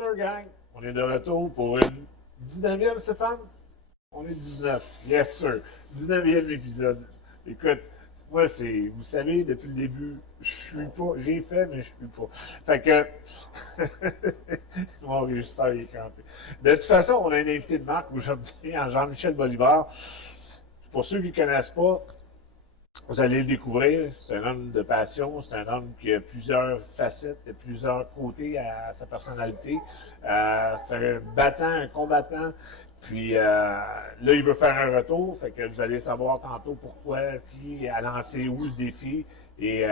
Sir Gang, on est de retour pour une 19e, Stéphane? On est 19. Yes, sir. 19e épisode. Écoute, moi, c'est, vous savez, depuis le début, je suis pas, j'ai fait, mais je suis pas. Fait que, mon régisseur il est crampé. De toute façon, on a un invité de marque aujourd'hui, Jean-Michel Bolivar. Pour ceux qui ne connaissent pas, vous allez le découvrir. C'est un homme de passion, c'est un homme qui a plusieurs facettes, et plusieurs côtés à sa personnalité. C'est un battant, un combattant. Puis là, il veut faire un retour, fait que vous allez savoir tantôt pourquoi, qui a lancé où le défi. Et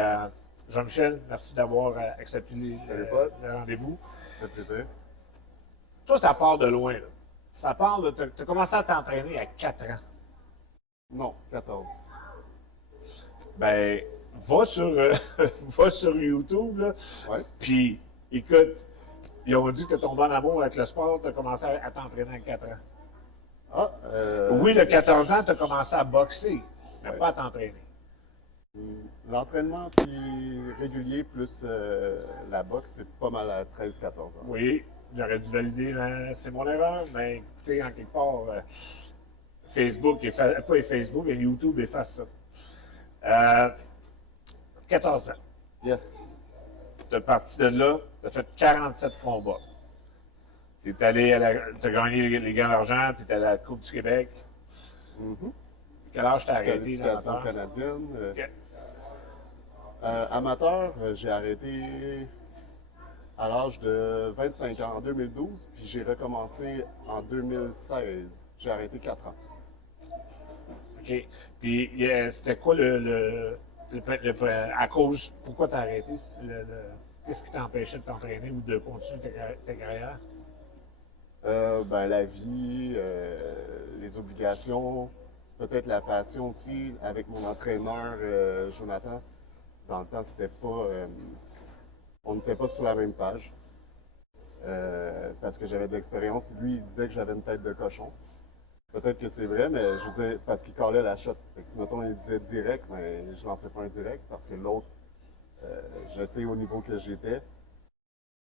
Jean-Michel, merci d'avoir accepté le rendez-vous. Ça fait plaisir. Toi, ça part de loin, là. Ça part de. Tu as commencé à t'entraîner à 4 ans. Non, 14. Ben, va sur, va sur YouTube, là. Ouais. Puis, écoute, ils ont dit que tu as tombé en amour avec le sport, tu as commencé à t'entraîner à 4 ans. Ah, Oui, le 14 ans, tu as commencé à boxer, mais Ouais. pas à t'entraîner. L'entraînement puis régulier plus la boxe, c'est pas mal à 13-14 ans. Oui, j'aurais dû valider, c'est mon erreur, mais écoutez, en quelque part, Facebook, pas Facebook, mais YouTube efface ça. 14 ans. Yes. Tu es parti de là, tu as fait 47 combats. Tu es allé tu as gagné les gains d'argent, tu es allé à la Coupe du Québec. Mhm. Quel âge t'as arrêté, Qualification amateur? canadienne. Ok. Amateur, j'ai arrêté à l'âge de 25 ans, en 2012, puis j'ai recommencé en 2016. J'ai arrêté 4 ans. OK. Puis, c'était quoi à cause, pourquoi t'as arrêté? Qu'est-ce qui t'empêchait de t'entraîner ou de continuer ta carrière? Ben, la vie, les obligations, peut-être la passion aussi avec mon entraîneur Jonathan. Dans le temps, c'était pas, on n'était pas sur la même page parce que j'avais de l'expérience. Lui, il disait que j'avais une tête de cochon. Peut-être que c'est vrai, mais je veux dire, parce qu'il collait la shot. Fait que si, mettons, il disait direct, mais je lançais pas un direct parce que l'autre, je sais au niveau que j'étais,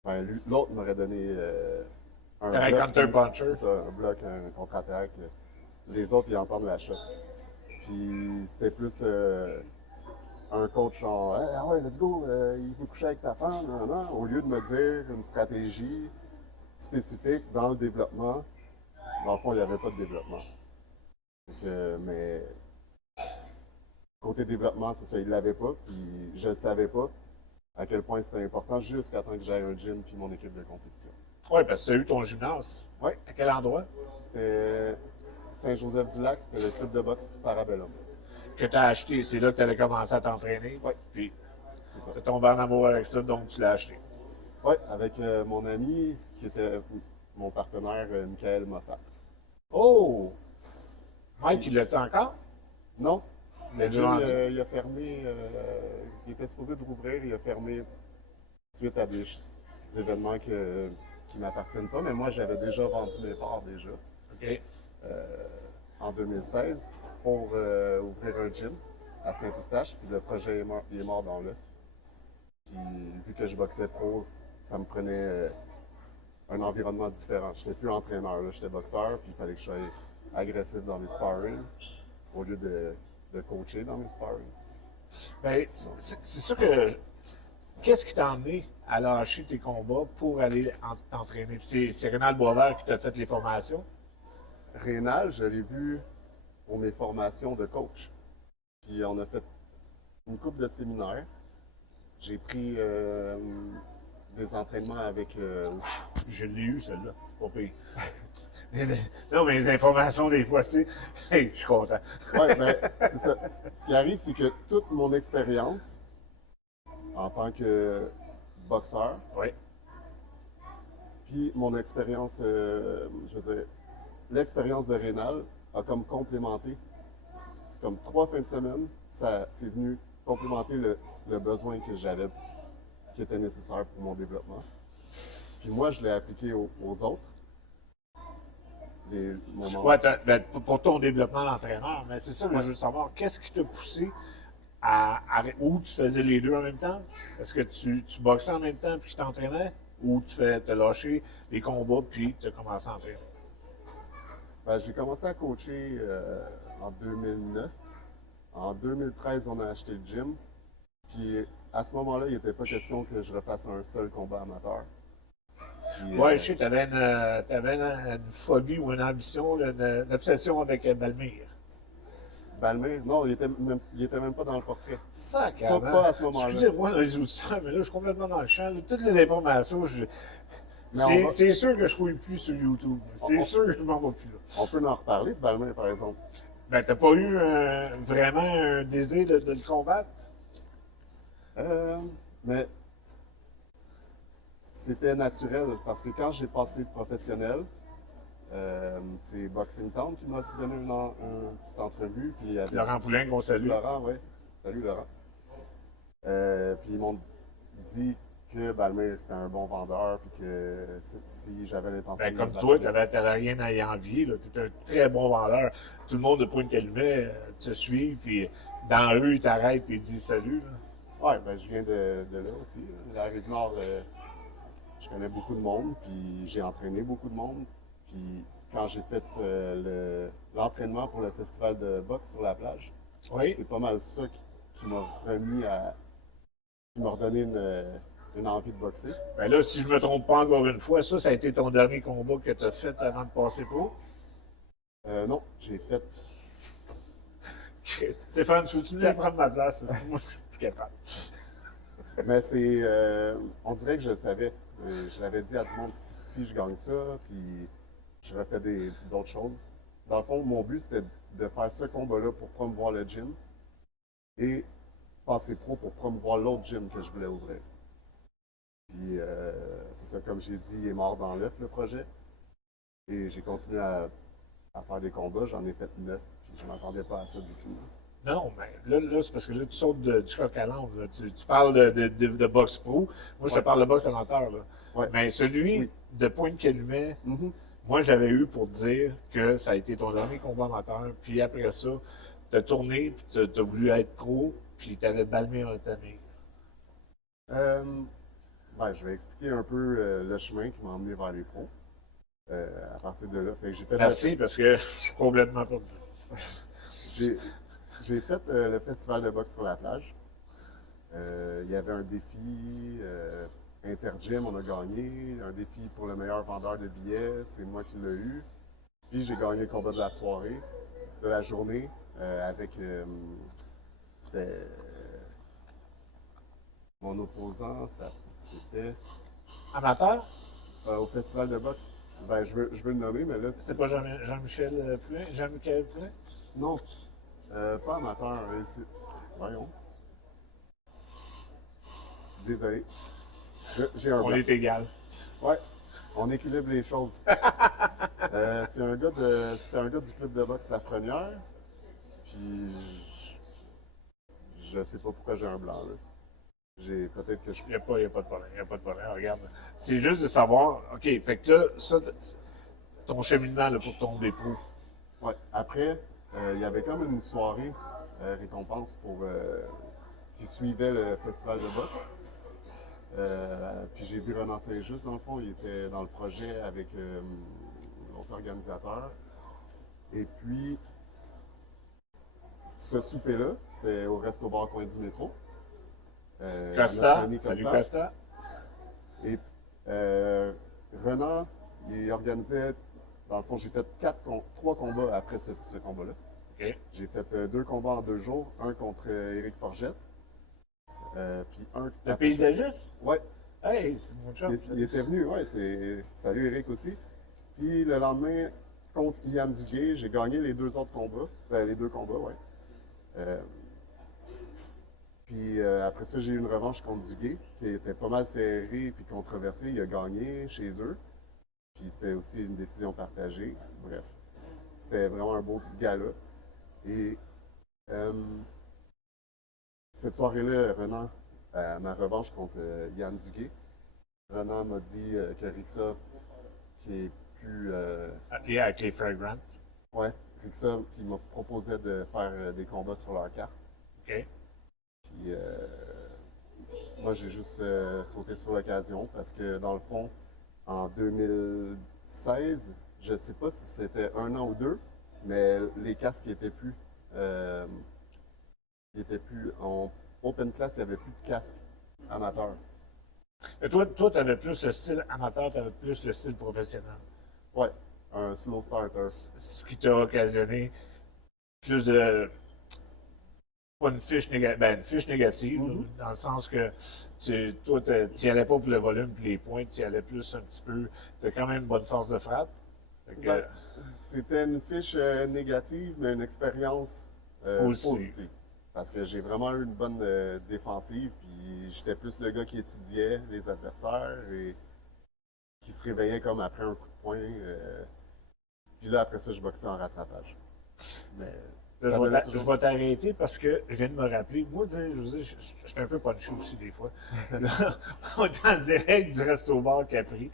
ben, l'autre m'aurait donné un T'aurais bloc, counter-puncher. c'est ça, un bloc, un contre-attaque. Les autres, ils entendent la shot. Puis c'était plus un coach genre, hey, ah ouais, let's go, il faut coucher avec ta femme, non, non, au lieu de me dire une stratégie spécifique dans le développement. Dans le fond, il n'y avait pas de développement. Mais côté développement, c'est ça, il ne l'avait pas, puis je ne savais pas à quel point c'était important jusqu'à temps que j'aille un gym puis mon équipe de compétition. Oui, parce que tu as eu ton gymnase. Oui. À quel endroit? C'était Saint-Joseph-du-Lac, c'était le club de boxe Parabellum. Que tu as acheté, c'est là que tu avais commencé à t'entraîner. Oui. Puis, C'est ça. tu es tombé en amour avec ça, donc tu l'as acheté. Oui, avec mon ami qui était mon partenaire, Michael Moffat. Oh! Mike, il l'a-tu encore? Non, Mais le gym, vendu. il a fermé, il était supposé de rouvrir, il a fermé suite à des événements qui ne m'appartiennent pas, mais moi j'avais déjà vendu mes parts déjà OK. en 2016 pour ouvrir un gym à Saint-Eustache, puis le projet il est mort dans l'œuf. Puis vu que je boxais pro, ça me prenait un environnement différent. Je n'étais plus entraîneur, j'étais boxeur, puis il fallait que je sois agressif dans mes sparring au lieu de coacher dans mes sparring. Ben, c'est sûr que. Qu'est-ce qui t'a amené à lâcher tes combats pour aller t'entraîner? C'est Rénal Boisvert qui t'a fait les formations? Rénal, je l'ai vu pour mes formations de coach. Puis on a fait une couple de séminaires. J'ai pris des entraînements avec. Je l'ai eu, celle-là. C'est pas pire. Non, mais les informations, des fois, tu sais, hey, je suis content. Ouais, ben, c'est ça. Ce qui arrive, c'est que toute mon expérience en tant que boxeur, Oui. puis mon expérience, je veux dire, l'expérience de Rénal a comme complémenté. C'est comme 3 fins de semaine, ça c'est venu complémenter le besoin que j'avais, qui était nécessaire pour mon développement. Puis moi, je l'ai appliqué aux autres. Ouais, pour ton développement d'entraîneur, mais c'est ça que je veux savoir. Qu'est-ce qui t'a poussé ou tu faisais les deux en même temps? Est-ce que tu boxais en même temps puis tu t'entraînais? ou t'as lâché les combats puis tu as commencé à entraîner? Ben, j'ai commencé à coacher en 2009. En 2013, on a acheté le gym. Puis à ce moment-là, il n'était pas question que je refasse un seul combat amateur. Puis, Ouais, je sais, t'avais une phobie ou une ambition, une obsession avec Balmire. Balmain, non, il était même pas dans le portrait. Sacrément. Pas à ce moment-là. Excusez-moi les auditeurs, mais là, je suis complètement dans le champ. Là. Toutes les informations, Mais on va, c'est sûr que je fouille plus sur YouTube. C'est on, sûr que je m'en vais plus là. on peut en reparler de Balmain, par exemple. Ben, t'as pas eu vraiment un désir de le combattre? Euh, mais c'était naturel parce que quand j'ai passé professionnel, c'est Boxing Town qui m'a donné une petite entrevue. Puis avec Laurent Poulain, qu'on salue. Laurent, oui. Salut Laurent. Puis ils m'ont dit que Balmain c'était un bon vendeur, puis que si j'avais l'intention Ben, de comme me toi, battre, t'avais rien à y envier. Tu es un très bon vendeur. Tout le monde de Pointe-Calumet te suit, puis dans la rue, il t'arrête et il dit salut. Là. ouais, ben je viens de là aussi. La Rive-Nord, je connais beaucoup de monde, puis j'ai entraîné beaucoup de monde. Puis quand j'ai fait l'entraînement pour le festival de boxe sur la plage, Oui. c'est pas mal ça qui m'a remis qui m'a redonné une envie de boxer. Ben là, si je me trompe pas encore une fois, ça a été ton dernier combat que tu as fait avant de passer pro. Non, j'ai fait. Stéphane, tu veux-tu venir prendre ma place? Moi, je suis plus capable. Mais on dirait que je le savais. Je l'avais dit à du monde, si je gagne ça, puis je refais d'autres choses. Dans le fond, mon but, c'était de faire ce combat-là pour promouvoir le gym et passer pro pour promouvoir l'autre gym que je voulais ouvrir. Puis, c'est ça, comme j'ai dit, il est mort dans l'œuf, le projet. Et j'ai continué à faire des combats. J'en ai fait 9, puis je m'attendais pas à ça du tout. Non, mais là c'est parce que là, tu sautes du coq à l'âne. Tu parles de boxe pro. Moi, je te Ouais, parle de boxe amateur. Là. ouais, Mais celui oui. de Pointe-Calumet, Mhm. moi, j'avais eu pour te dire que ça a été ton dernier combat amateur. Puis après ça, tu as tourné, puis tu as voulu être pro, puis tu avais Balmé en tamé. Euh, ben, je vais expliquer un peu le chemin qui m'a emmené vers les pros. À partir de là, fait que Merci, parce que je suis complètement perdu. j'ai, j'ai fait le festival de boxe sur la plage. Il y avait un défi inter-gym, on a gagné. Un défi pour le meilleur vendeur de billets, c'est moi qui l'ai eu. Puis j'ai gagné le combat de la soirée, de la journée, avec. C'était. Mon opposant, c'était Amateur? au festival de boxe. Ben, je veux le nommer, mais là, C'est pas Jean-Michel Poulin? Jean-Michel Poulin? non, pas amateur. Voyons. Désolé. J'ai un On blanc. est égal. Ouais, on équilibre les choses. C'était un gars du club de boxe La Frenière. Puis je sais pas pourquoi j'ai un blanc là. Peut-être que je. Il y a pas de problème. Il n'y a pas de problème. Regarde. C'est juste de savoir, OK, fait que là, ça, ton cheminement là, pour tomber pro. Ouais. Après, il y avait comme une soirée récompense qui suivait le festival de boxe. Puis j'ai vu Renan Saint-Just, dans le fond, il était dans le projet avec l'autre organisateur. Et puis, ce souper-là, c'était au resto-bar coin du métro. Notre Costa, ami salut Costa. Costa. Et Renan, il organisait, dans le fond, j'ai fait trois combats après ce combat-là. OK. J'ai fait 2 combats en 2 jours, un contre Éric Forgette, puis un Le après ça. paysagiste? Ouais, Hey, c'est mon chum. il était venu, ouais, salut Éric aussi. Puis le lendemain, contre Yann Duguay, j'ai gagné les 2 autres combats, les 2 combats, ouais. Euh, Puis après ça, j'ai eu une revanche contre Duguay, qui était pas mal serré puis controversé. Il a gagné chez eux. Puis c'était aussi une décision partagée. Bref, c'était vraiment un beau gala. Et euh, cette soirée-là, Renan, à ma revanche contre Yann Duguay, Renan m'a dit que Rixa, qui est plus. Et avec les Fragrants. Ouais, Rixa, qui m'a proposé de faire des combats sur leur carte. OK. Puis Moi, j'ai juste sauté sur l'occasion parce que, dans le fond, en 2016, je sais pas si c'était un an ou deux, mais les casques euh, étaient plus en open class, il n'y avait plus de casques amateurs. Et toi, tu avais plus le style amateur, tu avais plus le style professionnel. Ouais, un slow starter. Ce qui t'a occasionné plus de. Pas une fiche négative, ben, une fiche négative, là, Mhm. dans le sens que toi, tu n'y allais pas pour le volume et les points, tu y allais plus un petit peu. Tu as quand même une bonne force de frappe. Fait Ben, que, c'était une fiche négative, mais une expérience aussi. positive. Parce que j'ai vraiment eu une bonne défensive, puis j'étais plus le gars qui étudiait les adversaires et qui se réveillait comme après un coup de poing. Puis là, après ça, je boxais en rattrapage. Mais Là, ça donnait je toujours. vais t'arrêter parce que je viens de me rappeler. Moi, tu sais, je vous dis, je suis un peu punché aussi des fois. Là, on est en direct du Resto Bar Capri.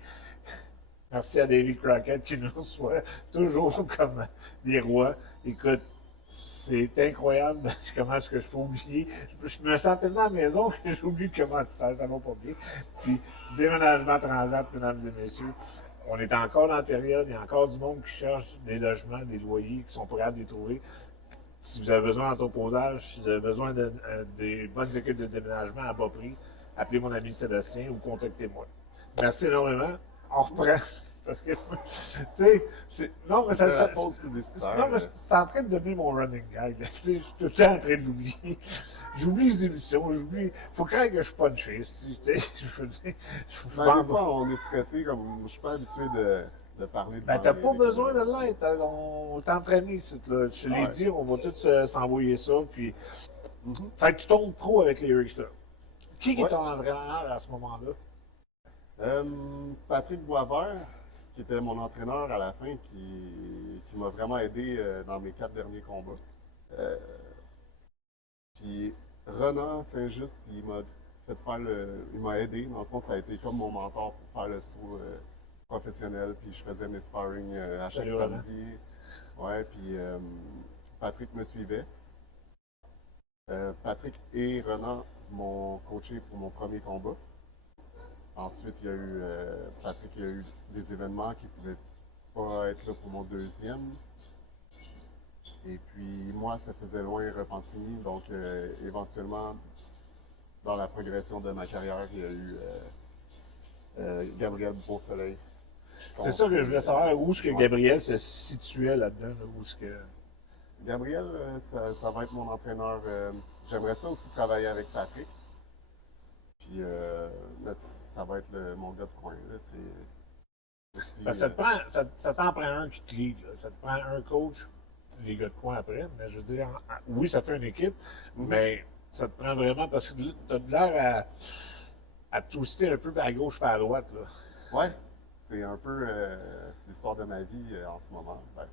Merci à David Crockett qui nous reçoit toujours comme des rois. Écoute, c'est incroyable comment est-ce que je peux oublier. Je me sens tellement à la maison que j'oublie comment ça va pas bien. Puis, déménagement transat, mesdames et messieurs, on est encore dans la période, il y a encore du monde qui cherche des logements, des loyers, qui sont prêts à les trouver. Si vous avez besoin d'entreposage, si vous avez besoin de, des bonnes équipes de déménagement à bas prix, appelez mon ami Sébastien ou contactez-moi. Merci énormément. On reprend. Parce que, tu sais, non, mais C'était la pause publicitaire. non, mais c'est en train de devenir mon running gag. Tu sais, je suis tout le temps en train d'oublier. J'oublie les émissions, j'oublie. Faut quand même que je punche, tu sais, je veux dire, je Ben, des m'en fois, on est stressé, comme je suis pas habitué de parler ben, devant t'as pas les besoin de caméras. l'être. Hein. On est entraîné ici. Là. Je te l'ai Ouais. dit, on va tous s'envoyer ça. Puis, Mhm. fait que tu tombes pro avec les Ericsson. Qui est Ouais. ton entraîneur à ce moment-là? Patrick Boisvert, qui était mon entraîneur à la fin, qui m'a vraiment aidé dans mes 4 derniers combats. Euh, Puis Renan Saint-Just, il m'a aidé. Dans le fond, ça a été comme mon mentor pour faire le saut professionnel. Puis je faisais mes sparring à chaque Salut Roland. samedi. Ouais, puis Patrick me suivait. Patrick et Renan m'ont coaché pour mon premier combat. Ensuite, Patrick, il y a eu des événements qui ne pouvaient pas être là pour mon deuxième. Et puis moi, ça faisait loin Repentigny, donc éventuellement, dans la progression de ma carrière, il y a eu Gabriel Beausoleil C'est ça que je voulais savoir. Où est-ce que Ouais. Gabriel se situait là-dedans? Là, où est-ce que... Gabriel, ça va être mon entraîneur. J'aimerais ça aussi travailler avec Patrick. Puis là, ça va être mon gars de coin. Là. C'est Ben, aussi. ça t'en prend un qui te lead. Là. Ça te prend un coach, les gars de coin après. Mais je veux dire, oui, ça fait une équipe, Mhm. mais ça te prend vraiment parce que tu as de l'air à twister un peu à gauche par à droite. Là. Ouais, c'est un peu l'histoire de ma vie en ce moment. Ben,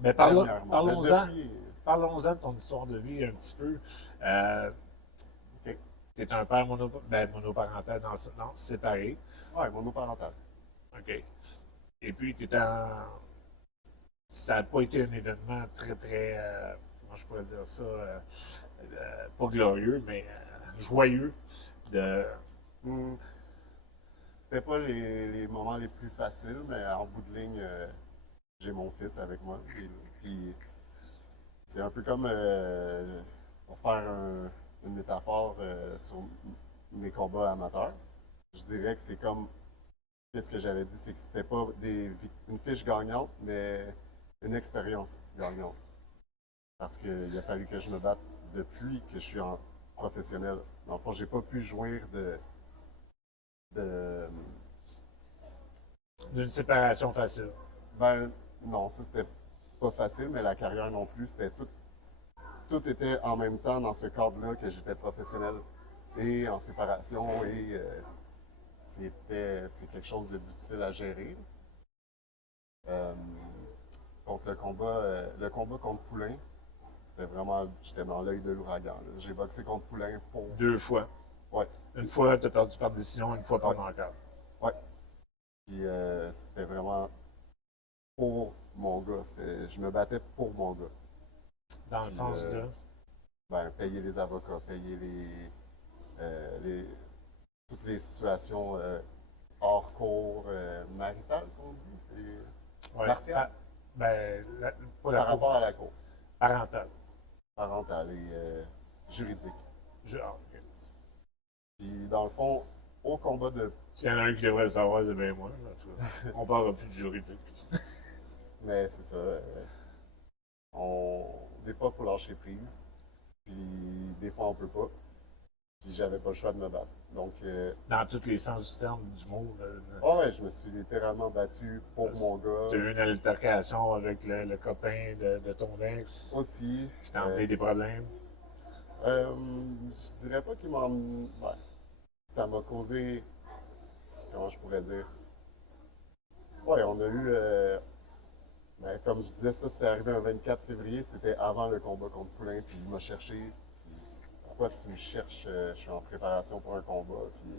Mais dernièrement. Ben, parlons-en. depuis. Parlons-en de ton histoire de vie un petit peu. Euh, OK. tu es un père monoparental séparé. Ouais, monoparental. OK. Et puis, ça n'a pas été un événement très, très, comment je pourrais dire ça, pas glorieux, mais joyeux. De... Hmm. C'était pas les moments les plus faciles, mais en bout de ligne, j'ai mon fils avec moi. Puis c'est un peu comme, pour faire une métaphore sur mes combats amateurs, je dirais que c'est comme, qu'est-ce que j'avais dit, c'est que c'était pas une fiche gagnante, mais une expérience gagnante. Parce qu'il a fallu que je me batte depuis que je suis en professionnel. Dans le fond, j'ai pas pu jouir de D'une séparation facile. ben non, ça c'était pas facile, mais la carrière non plus, tout était en même temps dans ce cadre-là que j'étais professionnel et en séparation et c'est quelque chose de difficile à gérer. Euh, donc le combat contre Poulain, c'était vraiment, j'étais dans l'œil de l'ouragan. Là. J'ai boxé contre Poulain pour, 2 fois. ouais, Une fois, tu as perdu par décision, une fois par ouais, knockout. ouais. Puis c'était vraiment pour mon gars. Je me battais pour mon gars. Dans le Puis sens de. ben, payer les avocats, payer les, toutes les situations hors cours, maritales, qu'on dit, c'est Ouais. martial, Ben, pas la par cour rapport à la cour, parentale. parentale et juridique. Ok. Puis dans le fond, au combat de... S'il y en a un qui devrait le savoir, c'est bien moi. Parce que on parlera plus de juridique. Mais c'est ça, des fois, il faut lâcher prise, puis des fois, on peut pas. Puis j'avais pas le choix de me battre. Donc, Dans tous les sens du terme du mot. oh ouais, je me suis littéralement battu pour mon Tu as gars eu une altercation avec le copain de ton ex aussi. qui t'a emmené des problèmes. Je dirais pas qu'il m'a... Ouais, ça m'a causé... Comment je pourrais dire? Ouais, on a eu... ben, comme je disais, ça, c'est arrivé un 24 février. C'était avant le combat contre Poulain. Puis il m'a cherché. Puis, pourquoi tu me cherches? Je suis en préparation pour un combat. Puis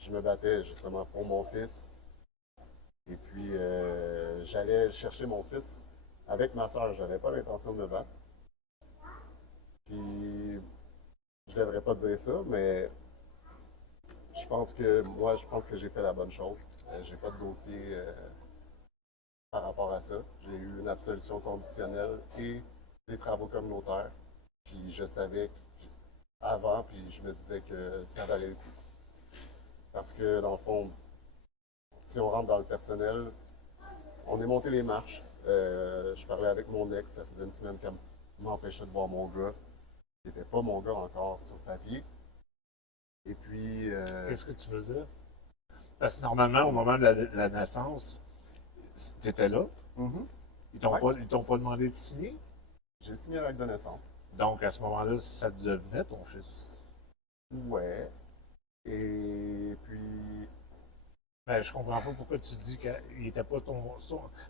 je me battais justement pour mon fils. Et puis, j'allais chercher mon fils avec ma soeur. J'avais pas l'intention de me battre. Puis, je devrais pas dire ça, mais je pense que j'ai fait la bonne chose. J'ai pas de dossier par rapport à ça. J'ai eu une absolution conditionnelle et des travaux communautaires. Puis, je savais avant, puis je me disais que ça valait le coup. Parce que, dans le fond, si on rentre dans le personnel, on est monté les marches. Je parlais avec mon ex, ça faisait une semaine qu'elle m'empêchait de voir mon gars. Il n'était pas mon gars encore sur papier. Et puis, Qu'est-ce que tu veux dire? Parce que normalement, au moment de la naissance, tu étais là. mhm, Ils ouais, t'ont pas demandé de signer. j'ai signé l'acte de naissance. Donc, à ce moment-là, ça devenait ton fils. Ouais. Et puis, Mais je comprends pas pourquoi tu dis qu'il était pas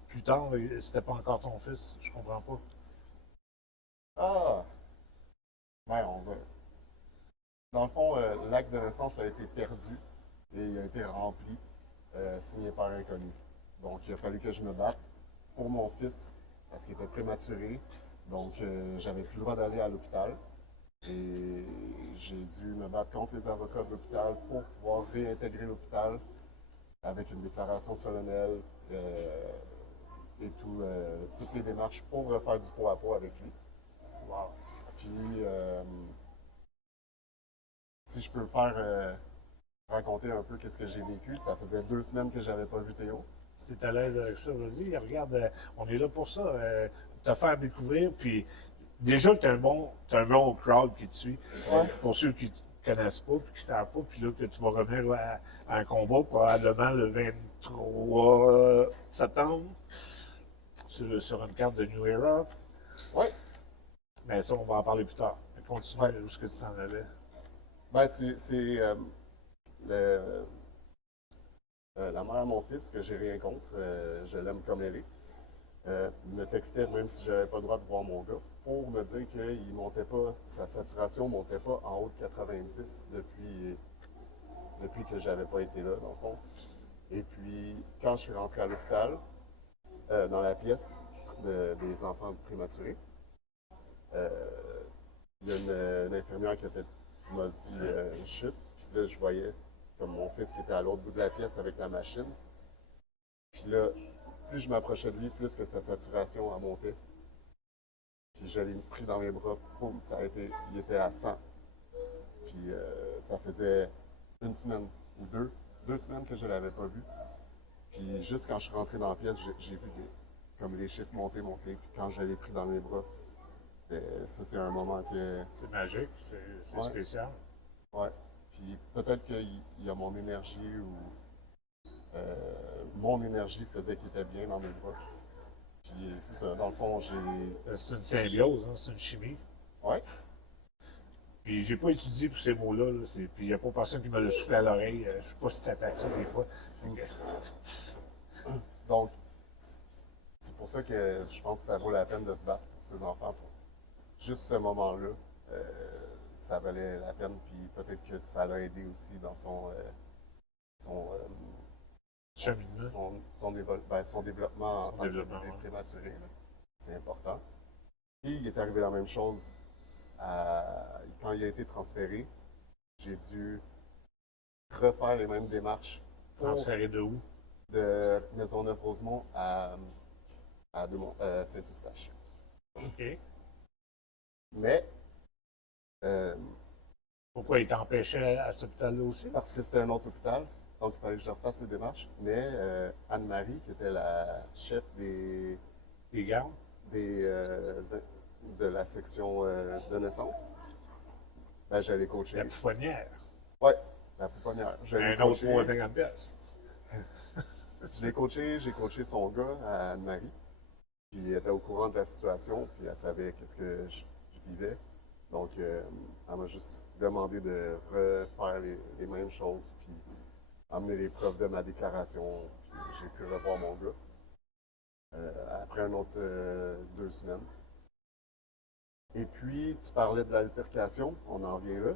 plus tard, c'était pas encore ton fils. Je comprends pas. ah, ouais, on va. Dans le fond, l'acte de naissance a été perdu et il a été rempli, signé par inconnu. Donc, il a fallu que je me batte pour mon fils parce qu'il était prématuré. Donc, j'avais plus le droit d'aller à l'hôpital. Et j'ai dû me battre contre les avocats de l'hôpital pour pouvoir réintégrer l'hôpital avec une déclaration solennelle et toutes les démarches pour refaire du pot à pot avec lui. Wow. Puis, si je peux faire raconter un peu qu'est-ce que j'ai vécu, ça faisait 2 semaines que j'avais pas vu Théo. Si t'es à l'aise avec ça, vas-y, regarde, on est là pour ça. Te faire découvrir, puis déjà, t'as un bon crowd qui te suit. Ouais. Pour ceux qui ne connaissent pas, puis qui ne savent pas, puis là, que tu vas revenir à un combat probablement le 23 septembre sur une carte de New Era. Ouais. Mais ça, on va en parler plus tard. Continue Ouais. où est-ce que tu t'en allais. Ben, c'est le- la mère de mon fils, que j'ai rien contre, je l'aime comme elle est, me textait, même si j'avais pas le droit de voir mon gars, pour me dire qu'il montait pas, sa saturation montait pas en haut de 90 depuis que j'avais pas été là, dans le fond. Et puis, quand je suis rentré à l'hôpital, dans la pièce des enfants prématurés, euh, il y a une infirmière qui m'a dit chute, puis là, je voyais comme mon fils qui était à l'autre bout de la pièce avec la machine. Puis là, plus je m'approchais de lui, plus que sa saturation a monté. Puis je l'ai pris dans mes bras, boum, il était à 100. Puis ça faisait une semaine ou 2 semaines que je ne l'avais pas vu. Puis juste quand je suis rentré dans la pièce, j'ai vu comme les chiffres monter, monter. Puis quand je l'ai pris dans mes bras, ça c'est un moment que... C'est magique, c'est Ouais, spécial. ouais. Puis peut-être qu'il y a mon énergie ou mon énergie faisait qu'il était bien dans mes bras. Puis c'est ça, dans le fond, j'ai... C'est une symbiose, hein, c'est une chimie. Ouais, Puis j'ai pas étudié pour ces mots-là. Puis il n'y a pas personne qui me l'a soufflé à l'oreille. Je sais pas si t'attaques ça des fois. donc c'est pour ça que je pense que ça vaut la peine de se battre pour ses enfants. Pour juste ce moment-là, ça valait la peine. Puis peut-être que ça l'a aidé aussi dans son, Cheminement, son développement en son tant que développement. bébé Ouais. prématuré. C'est important. Puis il est arrivé la même chose quand il a été transféré, j'ai dû refaire les mêmes démarches Transféré de où? de Maisonneuve-Rosemont à Saint-Eustache. OK. Mais euh, Pourquoi il t'empêchait à cet hôpital-là aussi? parce que c'était un autre hôpital, donc il fallait que je refasse les démarches. Mais Anne-Marie, qui était la chef Les gardes? des, de la section de naissance, ben, j'allais coacher. La pouponnière. Ouais, la pouponnière. J'allais Un autre coacher. 350 pièces. J'ai coaché son gars à Anne-Marie. Puis elle était au courant de la situation, puis elle savait qu'est-ce que je vivais. Donc, elle m'a juste demandé de refaire les mêmes choses, puis amener les preuves de ma déclaration. Puis j'ai pu revoir mon gars après un autre 2 semaines. Et puis, tu parlais de l'altercation, on en vient là.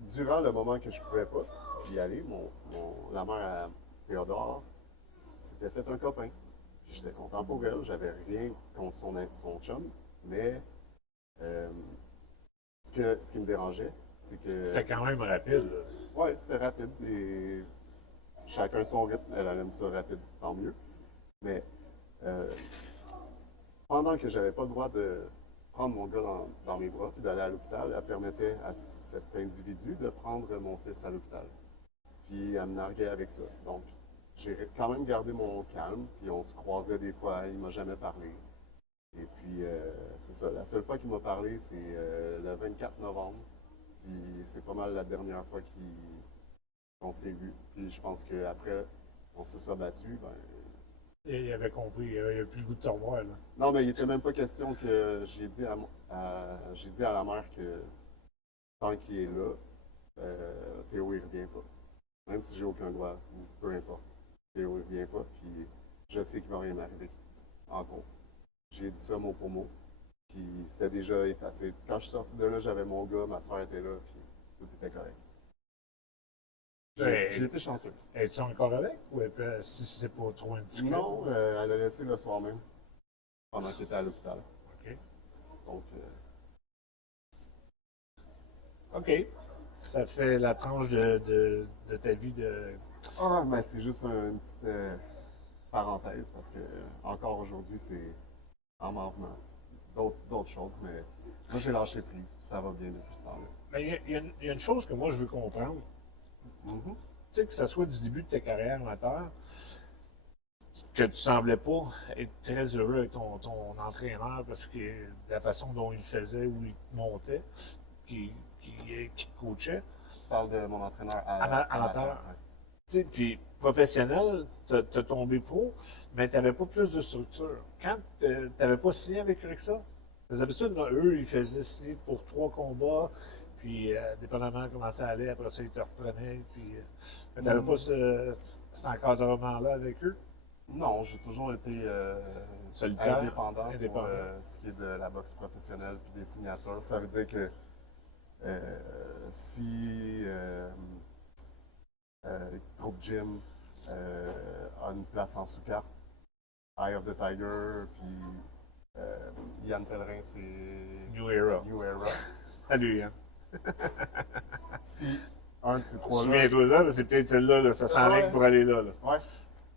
Durant le moment que je pouvais pas y aller, la mère à Théodore s'était fait un copain. Puis j'étais content pour elle, j'avais rien contre son chum, mais euh, ce qui me dérangeait, c'est que. C'était quand même rapide, là. Ouais, c'était rapide et chacun son rythme. Elle aime ça rapide, tant mieux. Mais euh, pendant que j'avais pas le droit de prendre mon gars dans mes bras puis d'aller à l'hôpital, elle permettait à cet individu de prendre mon fils à l'hôpital. Puis elle me narguait avec ça. Donc, j'ai quand même gardé mon calme, puis on se croisait des fois, il m'a jamais parlé. Et puis, c'est ça, la seule fois qu'il m'a parlé, c'est le 24 novembre. Puis c'est pas mal la dernière fois qu'on s'est vu. Puis je pense qu'après, on se soit battu, ben. Et il avait compris, il avait plus le goût de te revoir, là. Non, mais il était même pas question que j'ai dit à la mère que tant qu'il est là, Théo il revient pas. Même si j'ai aucun droit, ou peu importe. Théo il revient pas, puis je sais qu'il va rien m'arriver. Encore. J'ai dit ça mot pour mot. Puis c'était déjà effacé. Quand je suis sorti de là, j'avais mon gars, ma soeur était là, puis tout était correct. J'ai été chanceux. Es-tu encore avec? Ou si c'est pas trop indiscret? Non, elle a laissé le soir même, pendant qu'il était à l'hôpital. OK. Donc, OK. Ça fait la tranche de ta vie de. ah, mais c'est juste une petite parenthèse, parce que encore aujourd'hui, c'est en m'en venant. D'autres choses, mais moi j'ai lâché prise, puis ça va bien depuis ce temps-là. Mais il y a une chose que moi je veux comprendre. Mhm. Tu sais, que ce soit du début de ta carrière amateur, que tu semblais pas être très heureux avec ton entraîneur parce que de la façon dont il faisait ou il te montait, qui te coachait, Tu parles de mon entraîneur amateur. ouais. Tu sais, puis professionnel, t'as tombé pro, mais t'avais pas plus de structure. Quand t'avais pas signé avec Rexa, les habitudes, là, eux, ils faisaient signer pour 3 combats, puis dépendamment de comment ça allait, après ça, ils te reprenaient, puis mais t'avais pas cet encadrement-là avec eux. Non, j'ai toujours été Solitaire, indépendant pour indépendant. ce qui est de la boxe professionnelle puis des signatures. Ça veut dire que si Groupe Gym a une place en sous-carte, Eye of the Tiger, puis Yann Pellerin, c'est New Era. New Era. Salut, hein. Si un de ces trois-là. Souviens-toi ça, c'est peut-être celle-là, là, ça s'enligne Ouais. pour aller là. Ouais.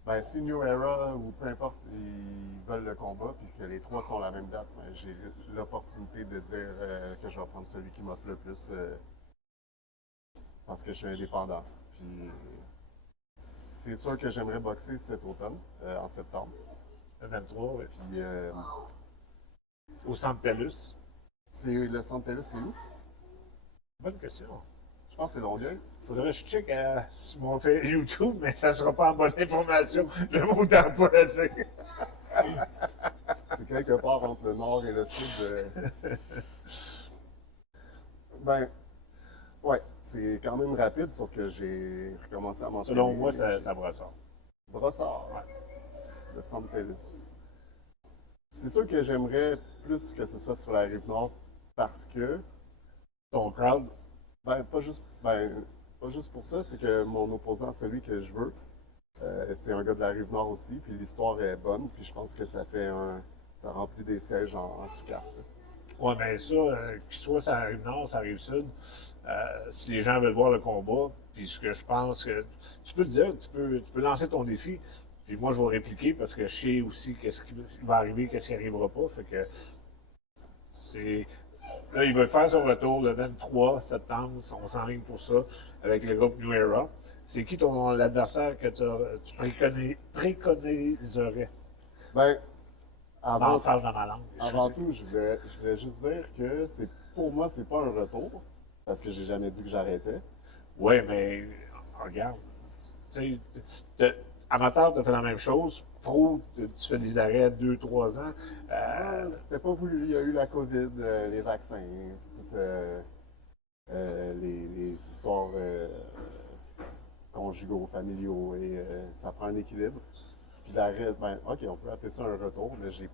Ben, si New Era ou peu importe, ils veulent le combat, puis que les trois sont la même date, ben, j'ai l'opportunité de dire que je vais prendre celui qui m'offre le plus parce que je suis indépendant. Puis c'est sûr que j'aimerais boxer cet automne, en septembre. Le 23, oui. Puis Au centre TELUS. le centre TELUS, c'est où? Bonne question. Je pense que c'est Longueuil. Faudrait que je check sur mon fait YouTube, mais ça ne sera pas en bonne information. Le mot dans pas la dire. C'est quelque part entre le nord et le sud. Ben, ouais, c'est quand même rapide, sauf que j'ai recommencé à m'entraîner. Selon moi, ça brassard. Brossard, Ouais. le centre TELUS. C'est sûr que j'aimerais plus que ce soit sur la rive nord parce que, Ton crowd, pas juste pour ça, c'est que mon opposant, celui que je veux, c'est un gars de la rive nord aussi, puis l'histoire est bonne, puis je pense que ça remplit des sièges en sous-carte. Ouais, mais ça, qu'il soit ça arrive nord, ça arrive sud, si les gens veulent voir le combat, puis ce que je pense que tu peux le dire, tu peux lancer ton défi, puis moi je vais répliquer parce que je sais aussi qu'est-ce qui va arriver, qu'est-ce qui arrivera pas. Fait que c'est. Là, il va faire son retour le 23 septembre, on s'enligne pour ça, avec le groupe New Era. C'est qui ton adversaire que tu préconiserais? Ben, M'en avant, fâche dans ma langue. avant Excusez. tout, je voulais juste dire que pour moi, c'est pas un retour, parce que j'ai jamais dit que j'arrêtais. Oui, mais regarde, tu sais, amateur, tu as fait la même chose. Pro, tu fais des arrêts 2, 3 ans. Ah, c'était pas voulu. Il y a eu la COVID, les vaccins, toutes les histoires conjugaux, familiaux, et ça prend un équilibre. Puis l'arrêt, ben, ok, on peut appeler ça un retour, mais j'ai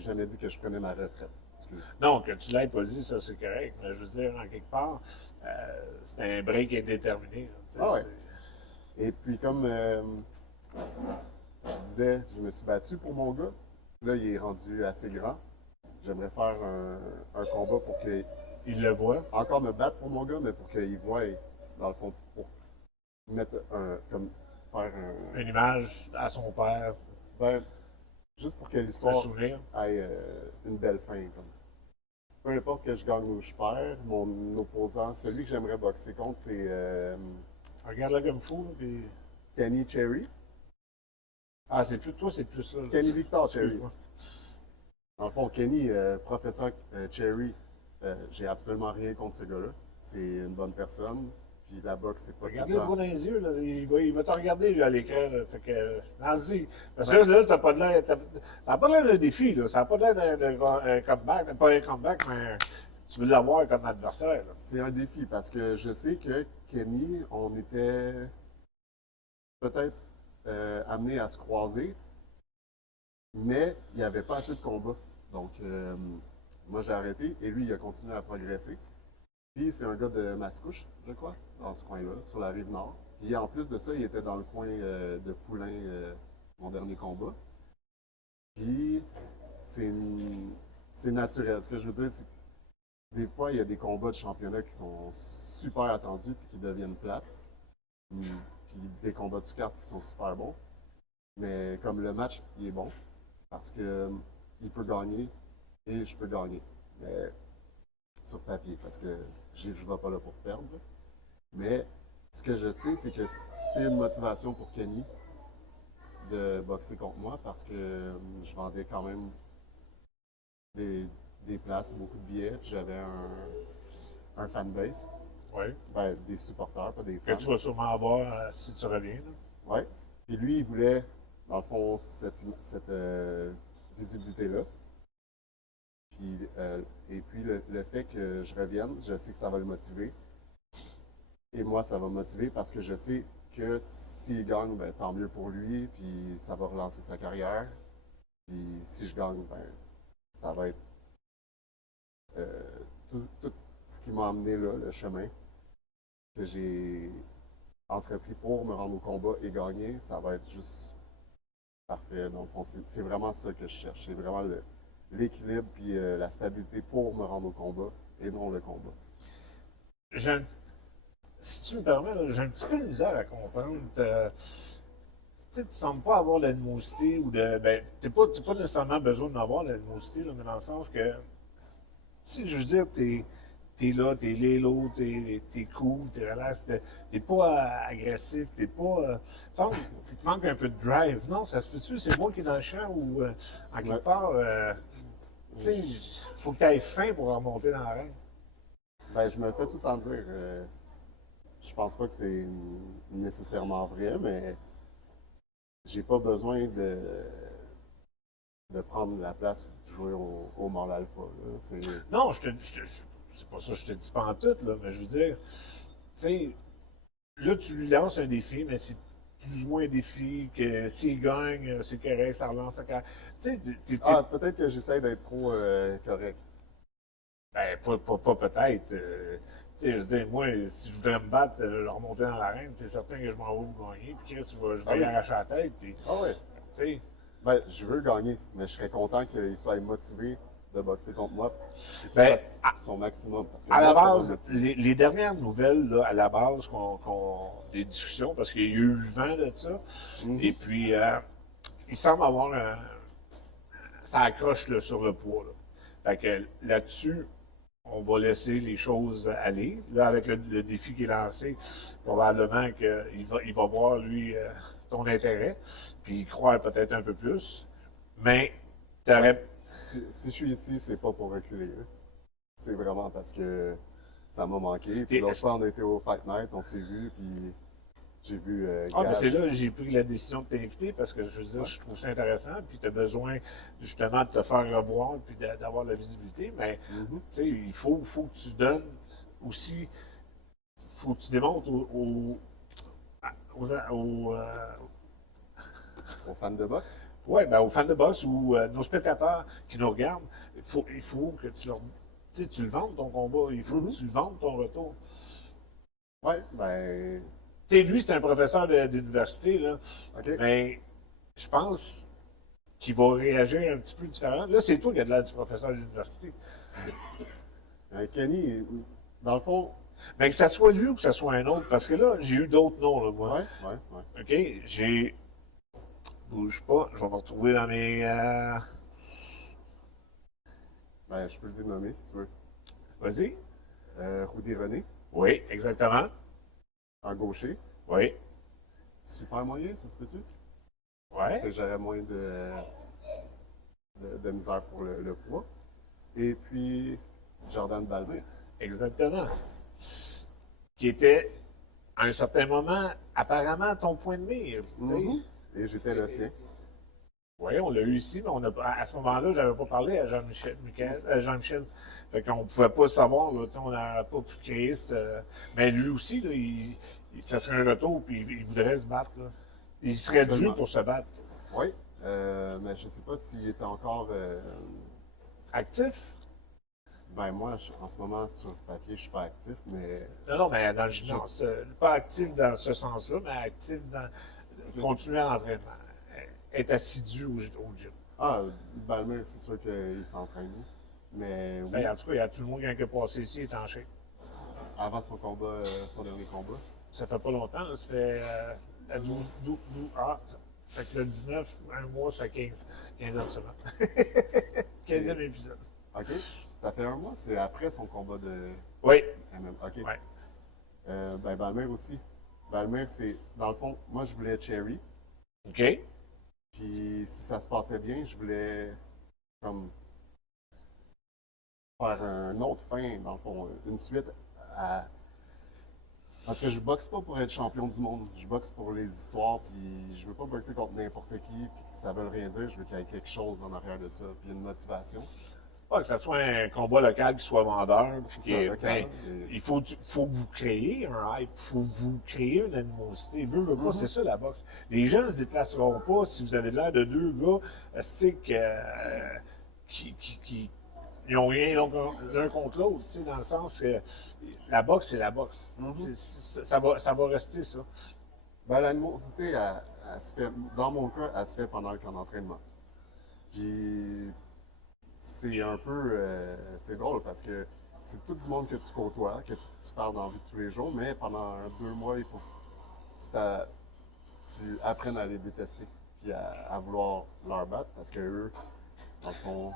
jamais dit que je prenais ma retraite. Excuse. Non, que tu l'aies pas dit, ça c'est correct. Mais je veux dire, en quelque part, c'est un break indéterminé. Ah ouais. Et puis comme je disais, je me suis battu pour mon gars. Là, il est rendu assez grand. J'aimerais faire un combat pour qu'il Il le voit. encore me battre pour mon gars, mais pour qu'il voie, dans le fond, pour mettre comme faire Une image à son père, ben, juste pour que un l'histoire souvenir. ait une belle fin. Comme. Peu importe que je gagne ou je perds, mon opposant, celui que j'aimerais boxer contre, c'est Regarde-le comme fou, là, puis. Kenny Cherry. Ah, c'est plus toi, c'est plus là. Kenny Victor Cherry. Excuse-moi. En fond, Kenny, professeur Cherry, j'ai absolument rien contre ce gars-là. C'est une bonne personne. Puis la boxe, c'est pas tout le Regarde-le droit temps. dans les yeux, là. Il va te regarder lui, à l'écran. Là. Fait que, vas-y. Parce que Ben, là, t'as pas de l'air. Ça n'a pas l'air d'un défi, là. Ça n'a pas l'air d'un comeback. Pas un comeback, mais tu veux l'avoir comme adversaire, là. c'est un défi parce que je sais que Kenny, on était peut-être amené à se croiser, mais il n'y avait pas assez de combats. Donc, moi, j'ai arrêté et lui, il a continué à progresser. Puis, c'est un gars de Mascouche, je crois, dans ce coin-là, sur la rive nord. Puis, en plus de ça, il était dans le coin de Poulain, mon dernier combat. Puis, c'est c'est naturel. Ce que je veux dire, c'est que des fois, il y a des combats de championnat qui sont super attendus puis qui deviennent plates. Puis des combats de cartes qui sont super bons. Mais comme le match, il est bon parce que il peut gagner et je peux gagner. Mais sur papier, parce que je ne vais pas là pour perdre. Mais ce que je sais, c'est que c'est une motivation pour Kenny de boxer contre moi parce que je vendais quand même des, des places, beaucoup de billets, puis j'avais un fanbase, Oui. ben, des supporters, pas des Que fans. tu vas sûrement avoir si tu reviens, là. Ouais. Puis lui, il voulait, dans le fond, cette visibilité-là. Puis, et puis le fait que je revienne, je sais que ça va le motiver. Et moi, ça va me motiver parce que je sais que s'il gagne, ben, tant mieux pour lui, puis ça va relancer sa carrière. Puis si je gagne, ben, ça va être euh, tout ce qui m'a amené là, le chemin que j'ai entrepris pour me rendre au combat et gagner, ça va être juste parfait. Dans le fond, c'est vraiment ça que je cherche. C'est vraiment l'équilibre puis la stabilité pour me rendre au combat et non le combat. J'ai un- Si tu me permets, là, j'ai un petit peu de misère à comprendre. Tu sais, tu sembles pas avoir l'animosité ou de. Ben, t'as pas nécessairement besoin d'en avoir l'animosité, là, mais dans le sens que, tu sais, je veux dire, t'es là, t'es lélo, t'es cool, t'es relax, t'es pas agressif, t'es pas. Il te manque un peu de drive. Non, ça se peut-tu? C'est moi qui est dans le champ ou, en Ouais. quelque part, tu sais, faut que tu aies faim pour remonter dans la reine. Ben, je me le fais tout en dire. Je pense pas que c'est nécessairement vrai, mais j'ai pas besoin de prendre la place de jouer au mort alpha. Là. Non, c'est pas ça que je te dis pas en tout, là, mais je veux dire, tu sais, là, tu lui lances un défi, mais c'est plus ou moins un défi que s'il gagne, c'est correct, ça relance sa carrière. Tu sais, Ah, peut-être que j'essaie d'être trop correct. ben, pas peut-être. Tu sais, je veux dire, moi, si je voudrais me battre, remonter dans l'arène, c'est certain que je m'en vais pour gagner, puis Chris, je Ah vais y oui. arracher la tête, puis, tu Ah ouais. sais, Ben, je veux gagner, mais je serais content qu'il soit motivé de boxer contre moi. Ben, Son maximum. Parce que à la moi, ça va me base, motiver. les dernières nouvelles, là, à la base, des discussions, parce qu'il y a eu le vent de ça, et Mhm. puis il semble avoir ça accroche là, sur le poids. Là. Fait que là-dessus, on va laisser les choses aller. Là, avec le défi qui est lancé, probablement qu'il va voir, lui, ton intérêt, puis il croire peut-être un peu plus. Mais, Ben, t'aurais. si je suis ici, c'est pas pour reculer, là. C'est vraiment parce que ça m'a manqué. Puis t'es- l'autre fois, on était au Fight Night, on s'est vu, puis j'ai vu Ah, mais Gab. c'est là que j'ai pris la décision de t'inviter parce que je veux dire, Ouais. je trouve ça intéressant, puis tu as besoin justement de te faire revoir puis d'avoir de la visibilité. Mais, Mhm. tu sais, faut que tu donnes aussi, faut que tu démontres Aux fans de boxe. ouais, ben, aux fans de boxe ou nos spectateurs qui nous regardent, il faut que tu le vendes ton combat, il faut que Mhm. tu le vendes ton retour. Ouais, ben, Tu sais, lui, c'est un professeur d'université, là, ok. mais je pense qu'il va réagir un petit peu différemment. Là, c'est toi qui as de l'air du professeur d'université. Kenny, dans le fond, Mais que ça soit lui ou que ça soit un autre, parce que là, j'ai eu d'autres noms, là, moi. ouais, ouais, ouais. OK? J'ai. Bouge pas, je vais me retrouver dans mes. Ben, je peux le dénommer si tu veux. Vas-y. Rudy René, Oui, exactement. un gaucher. Oui. Super moyen, ça se peut-tu? Ouais. Que j'aurais moins de misère pour le poids. Et puis, Jordan Balmer. Exactement. Qui était, à un certain moment, apparemment ton point de mire. Tu sais. Mhm. Et j'étais le sien. Oui, on l'a eu ici, mais à ce moment-là, j'avais pas parlé à Jean-Michel. Fait qu'on pouvait pas savoir, là, tu sais, on n'aurait pas pu créer mais lui aussi, là, ça serait un retour, puis il voudrait se battre, là. Il serait dû Absolument. pour se battre. Oui, mais je sais pas s'il est encore. Actif? Ben moi, en ce moment, sur le papier, je suis pas actif, mais Non, non, mais dans le je. gymnase. Pas actif dans ce sens-là, mais actif dans continuer l'entraînement. Être assidu au gym. Ah, Balmer, c'est sûr qu'il s'entraîne. Mais Ben, oui, en tout cas, il y a tout le monde qui est passé ici, il est en shape. avant son combat, son dernier combat. Ça fait pas longtemps, là, ça fait à 12 fait que le 19, un mois, ça fait 15e semaine. 15e épisode. OK? Ça fait un mois, c'est après son combat de Oui, MM. OK. oui. Ben, Balmer aussi. Balmer, c'est. Dans le fond, moi, je voulais Cherry. OK. Puis, si ça se passait bien, je voulais, comme, faire un autre fin, dans le fond, une suite à. Parce que je boxe pas pour être champion du monde. Je boxe pour les histoires, puis je veux pas boxer contre n'importe qui, puis que ça veut rien dire. Je veux qu'il y ait quelque chose en arrière de ça, puis une motivation. Pas que ce soit un combat local qui soit vendeur, puis C'est ça, local. il faut que vous créez un hype, il faut que vous créer une animosité. Veut pas, c'est ça la boxe. Les gens ne se déplaceront pas si vous avez l'air de deux gars astiques qui ils n'ont rien l'un contre l'autre, tu sais, dans le sens que la boxe, c'est la boxe. Ça va rester ça. Ben, l'animosité, elle se fait, dans mon cas, elle se fait pendant le camp d'entraînement. Puis c'est un peu, c'est drôle parce que c'est tout du monde que tu côtoies, que tu parles dans la vie de tous les jours, mais pendant 2 mois, il faut que tu apprennes à les détester, puis à vouloir leur battre parce que eux, dans le fond,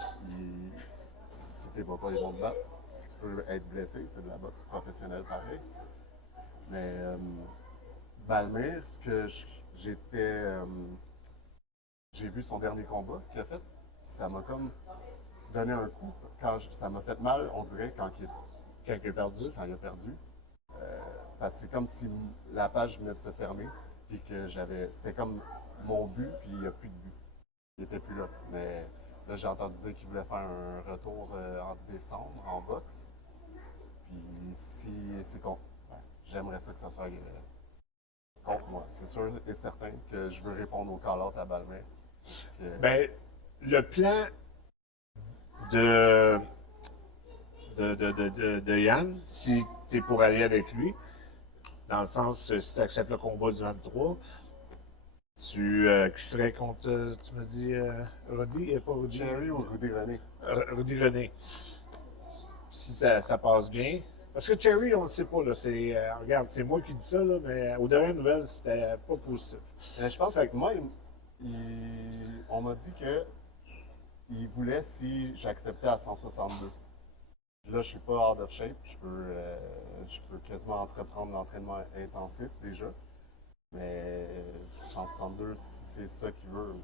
si t'es pas ils vont te battre. Tu peux être blessé, c'est de la boxe professionnelle pareil. Mais Balmer, ce que j'étais. J'ai vu son dernier combat qu'il a fait. Ça m'a comme donné un coup. Ça m'a fait mal, on dirait, Quand il est perdu. quand il a perdu. Parce que c'est comme si la page venait de se fermer. Puis que j'avais. C'était comme mon but, puis il n'y a plus de but. Il était plus là. Mais là, j'ai entendu dire qu'il voulait faire un retour en décembre en boxe. Puis si c'est contre. Ben, j'aimerais ça que ça soit contre moi. C'est sûr et certain que je veux répondre au call-out à Balmer. Ben, le plan de, de Yann, si tu es pour aller avec lui, dans le sens si tu acceptes le combat du 23, Qui serait contre, tu me dis, Rudy, pas Rudy. Cherry ou Rudy René? Rudy René. Si ça passe bien. Parce que Cherry, on ne sait pas, là. Regarde, c'est moi qui dis ça, là, mais aux dernières nouvelles, c'était pas positif. Je pense que moi, on m'a dit que il voulait si j'acceptais à 162. Là, je suis pas out of shape. Je peux quasiment entreprendre l'entraînement intensif déjà. Mais 162, si c'est ça qu'il veut,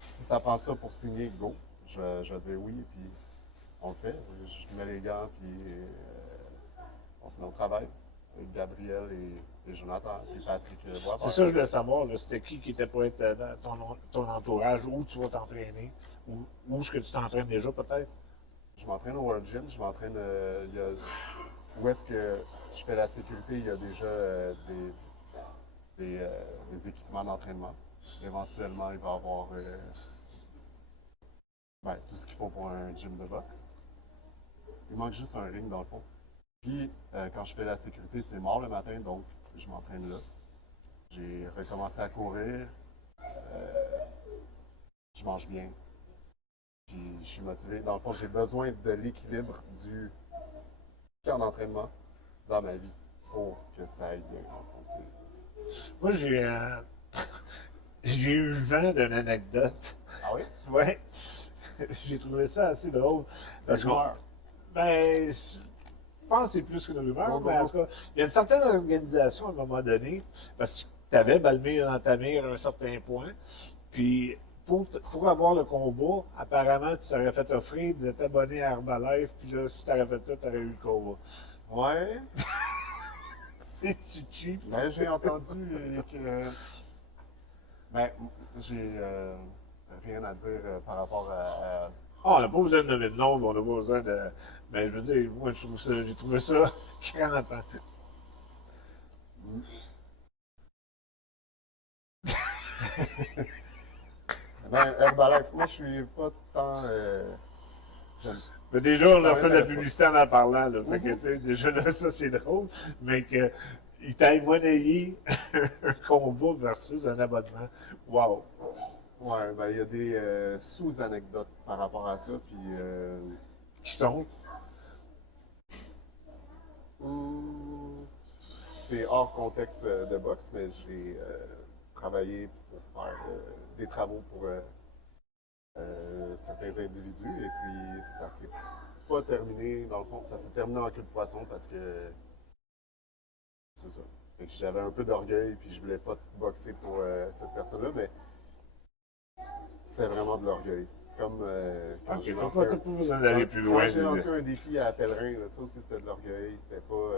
si ça prend ça pour signer, go. Je vais dire oui, puis on le fait. Je mets les gants, puis on se met au travail. Avec Gabriel et Jonathan, et Patrick Boisvert. C'est ça que je voulais savoir, là. C'était qui était pour être dans ton entourage, où tu vas t'entraîner, où est-ce que tu t'entraînes déjà, peut-être? Je m'entraîne au World Gym, je m'entraîne. Où est-ce que je fais la sécurité, il y a déjà des équipements d'entraînement. Éventuellement, il va y avoir tout ce qu'il faut pour un gym de boxe. Il manque juste un ring dans le fond. Puis, quand je fais la sécurité, c'est mort le matin, donc je m'entraîne là. J'ai recommencé à courir. Je mange bien. Puis, je suis motivé. Dans le fond, j'ai besoin de l'équilibre du camp d'entraînement dans ma vie pour que ça aille bien. Dans le fond, Moi, j'ai eu le vent d'une anecdote. Ah oui? Ouais. J'ai trouvé ça assez drôle. Parce que, ben, je pense que c'est plus qu'une rumeur, mais en tout cas, il y a une certaine organisation à un moment donné, parce que tu avais Balmir dans ta mire à un certain point, puis pour avoir le combat, apparemment, tu t'aurais fait offrir de t'abonner à Herbalife, puis là, si tu aurais fait ça, tu aurais eu le combat. Ouais. C'est-tu cheap? Ben, j'ai entendu que. Ben, j'ai rien à dire par rapport à. Ah, on n'a pas besoin de nommer de nom, on n'a pas besoin de. Mais je veux dire, moi, j'ai trouvé ça crampant. Ben, Herbalife, moi, je suis pas tant. Mais déjà, on Ça a fait de la m'intéresse pas. publicité en parlant, là. Fait que, tu sais, déjà là, ça, c'est drôle. Mais qu'il t'aille monnayer un combat versus un abonnement. Wow. Ouais, ben, il y a des sous-anecdotes par rapport à ça, puis. Qui sont? Hmm, c'est hors contexte de boxe, mais j'ai travaillé pour faire des travaux pour certains individus, et puis ça s'est pas terminé, dans le fond, ça s'est terminé en queue de poisson parce que c'est ça. Fait que j'avais un peu d'orgueil, puis je voulais pas boxer pour cette personne-là, mais c'est vraiment de l'orgueil. Comme quand j'ai Ok, lancé t'as pas besoin d'aller plus loin. j'ai lancé un défi à Pèlerin, là, ça aussi c'était de l'orgueil, c'était pas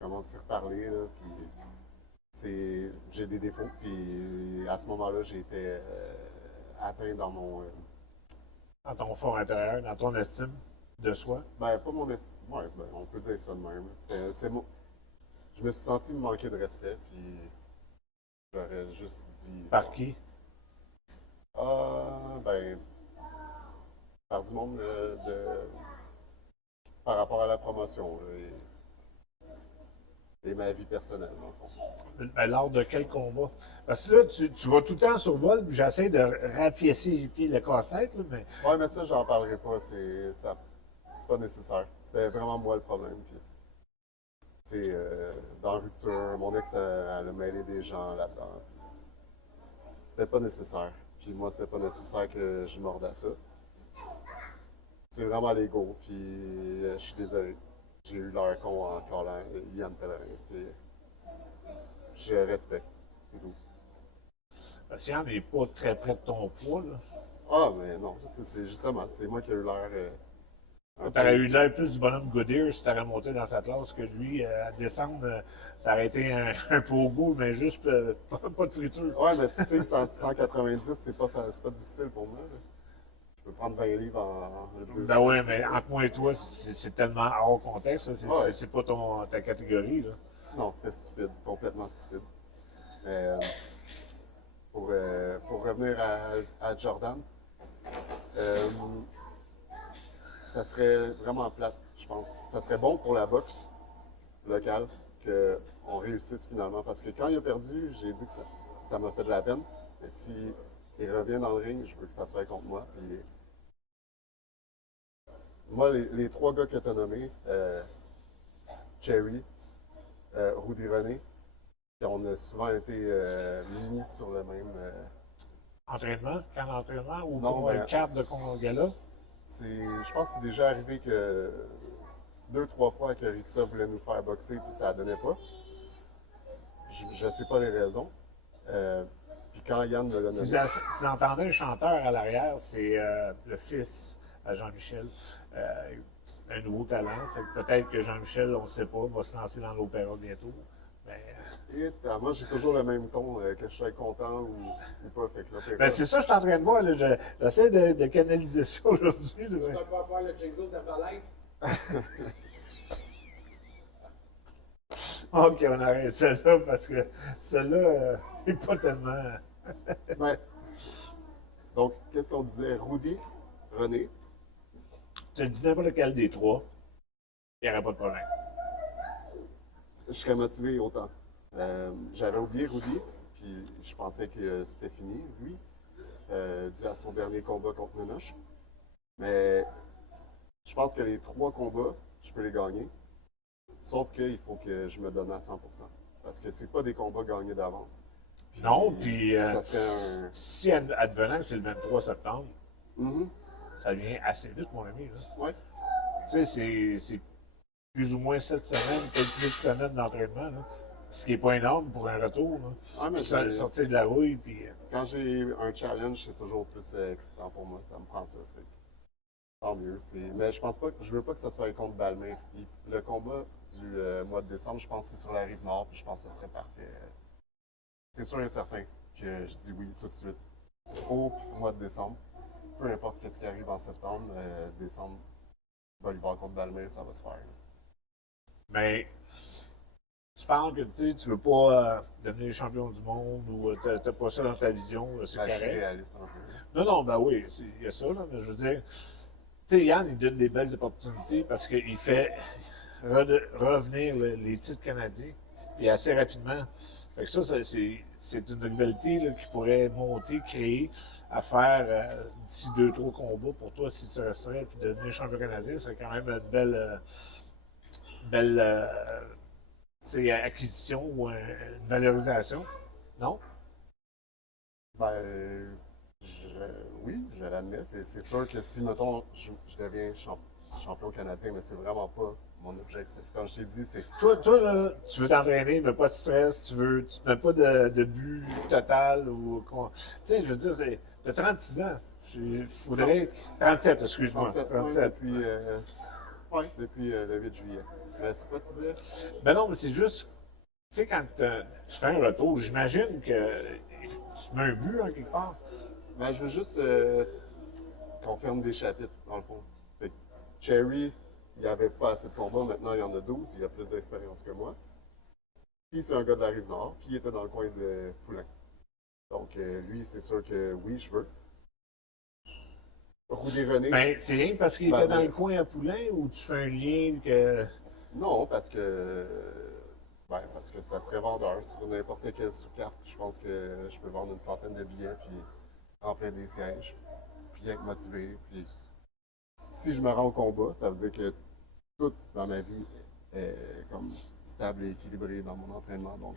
comment s'y reparler, là, puis j'ai des défauts, puis à ce moment-là, j'ai été atteint dans mon Dans ton fort intérieur, dans ton estime de soi. ben pas mon estime, ouais, ben, on peut dire ça de même. Je me suis senti me manquer de respect, puis j'aurais juste dit Par qui? ben par du monde par rapport à la promotion là, et ma vie personnelle, dans le fond. Ben, lors de quel combat? Parce que là, tu vas tout le temps sur vol, puis j'essaie de rapiécer les pieds le casse-tête, là, mais Ouais, mais ça, j'en parlerai pas, c'est pas nécessaire. C'était vraiment moi le problème. Puis, dans la rupture, mon ex, elle a mêlé des gens là-dedans. C'était pas nécessaire. Puis moi, c'était pas nécessaire que je morde à ça. C'est vraiment l'ego, puis je suis désolé. J'ai eu l'air con en collant Yann Pellerin, puis je respecte, c'est tout. parce qu'il n'est pas très près de ton poids, là. Ah, mais non, c'est justement, c'est moi qui ai eu l'air un T'aurais peu. eu l'air plus du bonhomme Goodyear si t'aurais monté dans sa classe que lui, à descendre, ça aurait été un pogo, mais juste pas de friture. Ouais, mais tu sais que 190, c'est pas difficile pour moi, là. Je peux prendre 20 livres en deux Ben semaines. ouais, mais entre moi et toi, c'est tellement hors contexte, là. Ouais. C'est pas ta catégorie, là. Non, c'était stupide, complètement stupide. Mais pour revenir à Jordan, euh, ça serait vraiment plate, je pense. Ça serait bon pour la boxe locale, qu'on réussisse finalement. Parce que quand il a perdu, j'ai dit que ça m'a fait de la peine. Mais s'il revient dans le ring, je veux que ça soit contre moi. Puis, moi, les trois gars que tu as nommés, Cherry, Rudy René, puis on a souvent été mis sur le même. Entraînement, camp d'entraînement ou Non, pour mais le cadre de Congala? je pense que c'est déjà arrivé que 2, 3 fois que Rixa voulait nous faire boxer puis ça ne donnait pas. Je ne sais pas les raisons. Puis quand Yann me l'a Si nommé, vous entendez un chanteur à l'arrière, c'est le fils à Jean-Michel, un nouveau talent. Fait que peut-être que Jean-Michel, on ne sait pas, va se lancer dans l'opéra bientôt. Mais, moi j'ai toujours le même ton, que je sois content ou pas. Fait que l'opéra, ben, c'est ça que je suis en train de voir. Là. J'essaie de canaliser ça aujourd'hui. Tu vas pas faire le jingle de la palette? OK, on arrête celle-là parce que celle-là n'est pas tellement. ouais. Donc, qu'est-ce qu'on disait? Rudy, René, Tu as dit n'importe lequel des trois, il n'y aurait pas de problème. je serais motivé autant. J'avais oublié Rudy, puis je pensais que c'était fini, lui, dû à son dernier combat contre Menoche. Mais je pense que les 3 combats, je peux les gagner. Sauf qu'il faut que je me donne à 100%. Parce que c'est pas des combats gagnés d'avance. Non, puis ça serait un. si advenant que c'est le 23 septembre, Mhm. ça vient assez vite, mon ami. Là. Ouais. Tu sais, c'est plus ou moins 7 semaines, quelques 8 semaines d'entraînement. Là. Ce qui n'est pas énorme pour un retour. Là. Ouais, mais Sortir de la rouille, puis. quand j'ai un challenge, c'est toujours plus excitant pour moi. Ça me prend ça. Fait que tant mieux. Mais je pense pas je veux pas que ça soit contre Balmain. Puis le combat du mois de décembre, je pense que c'est sur la rive nord, puis je pense que ça serait parfait. C'est sûr et certain que je dis oui tout de suite au mois de décembre. Peu importe ce qui arrive en septembre, décembre, Bolivar contre Balmain, ça va se faire. Mais tu parles que tu veux pas devenir champion du monde ou tu n'as pas ça dans ta vision, c'est Ben, je suis correct. réaliste un peu. Non, non, ben oui, il y a ça, là, mais je veux dire, tu sais, Yann, il donne des belles opportunités parce qu'il fait revenir les titres canadiens, puis assez rapidement. Fait que ça, c'est une rivalité là, qui pourrait monter, créer, à faire d'ici 2, 3 combats pour toi si tu resterais, puis devenir champion canadien, ce serait quand même une belle acquisition ou une valorisation, non? Ben, oui, je l'admets. C'est sûr que si, mettons, je deviens champion canadien, mais c'est vraiment pas mon objectif. Comme je t'ai dit, c'est. Toi là, tu veux t'entraîner, mais pas de stress, tu te mets pas de but total ou quoi. Tu sais, je veux dire, t'as 36 ans. Il faudrait. 37, excuse-moi. 37 37. depuis le 8 juillet. Mais c'est quoi tu disais? Ben non, mais c'est juste. Tu sais, quand tu fais un retour, j'imagine que tu mets un but, en quelque part. Ben, je veux juste qu'on ferme des chapitres, dans le fond. Fait que Cherry, il n'y avait pas assez de combats, maintenant il y en a 12, il a plus d'expérience que moi. Puis c'est un gars de la Rive-Nord, puis il était dans le coin de Poulain. Donc lui, c'est sûr que oui, je veux. Rudy René, Ben, c'est rien que parce qu'il Ben, était dans ben- le coin à Poulain ou tu fais un lien que. non, parce que ça serait vendeur. Sur n'importe quelle sous-carte, je pense que je peux vendre une centaine de billets, puis remplir des sièges, puis être motivé. Puis si je me rends au combat, ça veut dire que tout dans ma vie est comme stable et équilibré dans mon entraînement. Donc,